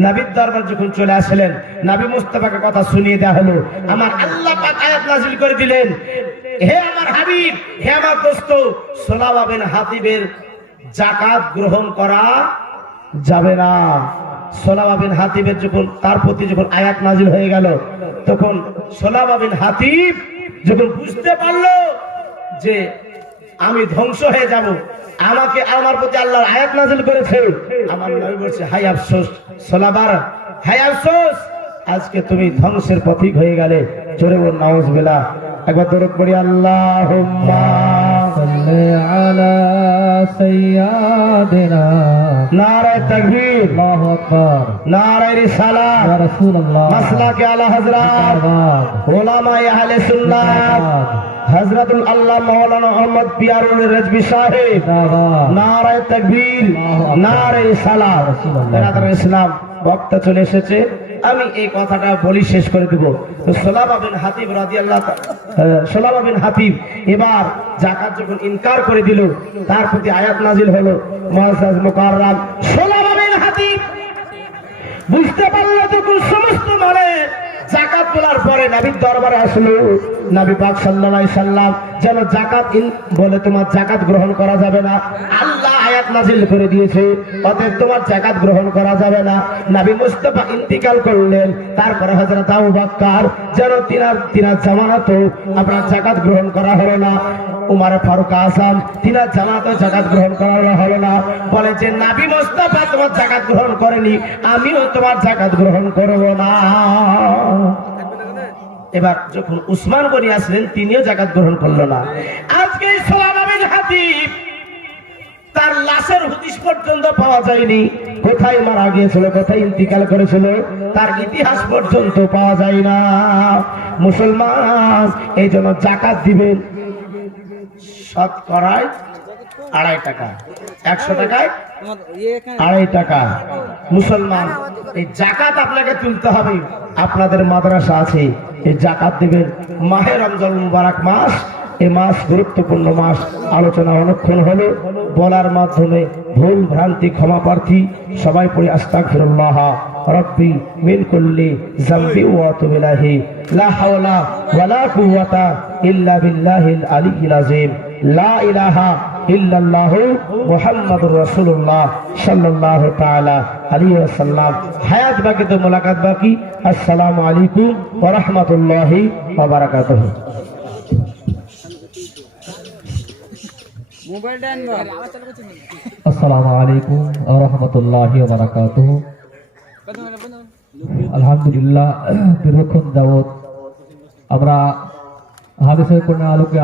নবীর দরবার যখন চলে আসলেন, নবী মুস্তাফাকে কথা শুনিয়ে দেওয়া হলো। আমার আল্লাহ পাক আয়াত নাযিল করে দিলেন, হে আমার হাবিব, হে আমার দোস্ত, সোলাবা বিন হাতিবের যাকাত গ্রহণ করা যাবে না। সোলাবা বিন হাতিবের যখন তার প্রতি যখন আয়াত নাযিল হয়ে গেল, তখন সোলাবা বিন হাতিব যখন বুঝতে পারলো যে আমি ধ্বংস হয়ে যাব, আমাকে আমার প্রতি আল্লাহর আয়াত নাযিল করেছে, আমার নবী বলছে, হায় আফসোস সোলাবার, হায় আফসোস, আজকে তুমি ধ্বংসের পথিক হয়ে গেলে। জোরে বল নাউজুবিল্লাহ। একবার দরুদ পড়ি, আল্লাহুম্মা সাল্লি আলা সাইয়্যিদিনা। নারায়ে তাকবীর, আল্লাহু আকবার, নারায়ে রিসালাত, ইয়া রাসূলুল্লাহ, মাসলাকে আলা হযরত উলামায়ে আহলে সুন্নাত হযরতুল আল্লাহ মাওলানা আহমদ পিয়ারুল রেজভী সাহেব। নারায়ে তাকবীর, নারায়ে রিসালাত। বেরাদার ইসলাম, বক্তা চলে এসেছে, আমি এই কথাটা বলি শেষ করে দেব। তো সোলাবা বিন হাতিব রাদিয়াল্লাহু তাআলা, সোলাবা বিন হাতিব এবার যাকাত যখন ইনকার করে দিল, তার প্রতি আয়াত নাযিল হলো, মুআজ্জাজ মুকাররাম সোলাবা বিন হাতিব বুঝতে পারলো যখন সমস্ত মালে যাকাত তোলার পরে নবীর দরবারে আসলো, নবী পাক সাল্লাল্লাহু আলাইহি সাল্লাম যেন যাকাত বলে তোমার যাকাত গ্রহণ করা যাবে না, আল্লাহ আয়াত নাযিল করে দিয়েছে, অতএব তোমার যাকাত গ্রহণ করা যাবে না। নবী মুস্তাফা ইন্তিকাল করলেন, তারপরে হযরত আবু বকর যেন তিনার জামানাতে আপনার যাকাত গ্রহণ করা হলো না, উমর ফারুক আযম তিনার জামানাতে যাকাত গ্রহণ করা হলো না। বলে যে নবী মুস্তাফা তোমার যাকাত গ্রহণ করেনি, আমিও তোমার যাকাত গ্রহণ করব না। এবার যখন উসমান গনি আসলেন, তিনিও যাকাত গ্রহণ করলো না। আজকে সোলাবা বিন হাতিব তার লাশের হদিস পর্যন্ত পাওয়া যায়নি, কোথায় মারা গিয়েছিল, কোথায় ইন্তিকাল করেছিল, তার ইতিহাস পর্যন্ত পাওয়া যায় না। মুসলমান এই জন্য যাকাত দিবেন শতকরায় 2.5 টাকা, 100 টাকায় 2.5 টাকা। মুসলমান এই যাকাত আপনাকে তুলতে হবে, আপনাদের মাদ্রাসা আছে, এই যাকাত দিবেন। মাহে রমজান মুবারক মাস, এই মাস গুরুত্বপূর্ণ মাস, আলোচনা অনেকক্ষণ হলো, বলার মাধ্যমে ভুল ভ্রান্তি ক্ষমা প্রার্থী। সবাই পড়ি আস্তাগফিরুল্লাহ রাব্বি মিন কুল্লি যামবি ওয়া আতুবু ইলাইহি, লা হাওলা ওয়ালা কুওয়াতা ইল্লা বিল্লাহিল আলিয়্যিল আযীম, লা ইলাহা ইল্লাল্লাহু মুহাম্মাদুর রাসূলুল্লাহ সাল্লাল্লাহু তাআলা আলাইহি ওয়াসাল্লাম। হায়াত বাকি তো মুলাকাত বাকি। আসসালামু আলাইকুম ওয়া রাহমাতুল্লাহি ওয়া বারাকাতুহু। আসসালামু আলাইকুম ওয়া রাহমাতুল্লাহি ওয়া বারাকাতুহু। আলহামদুলিল্লাহ, দীর্ঘক্ষণ যাবত আমরা হাদিসের কোরআন আলোকে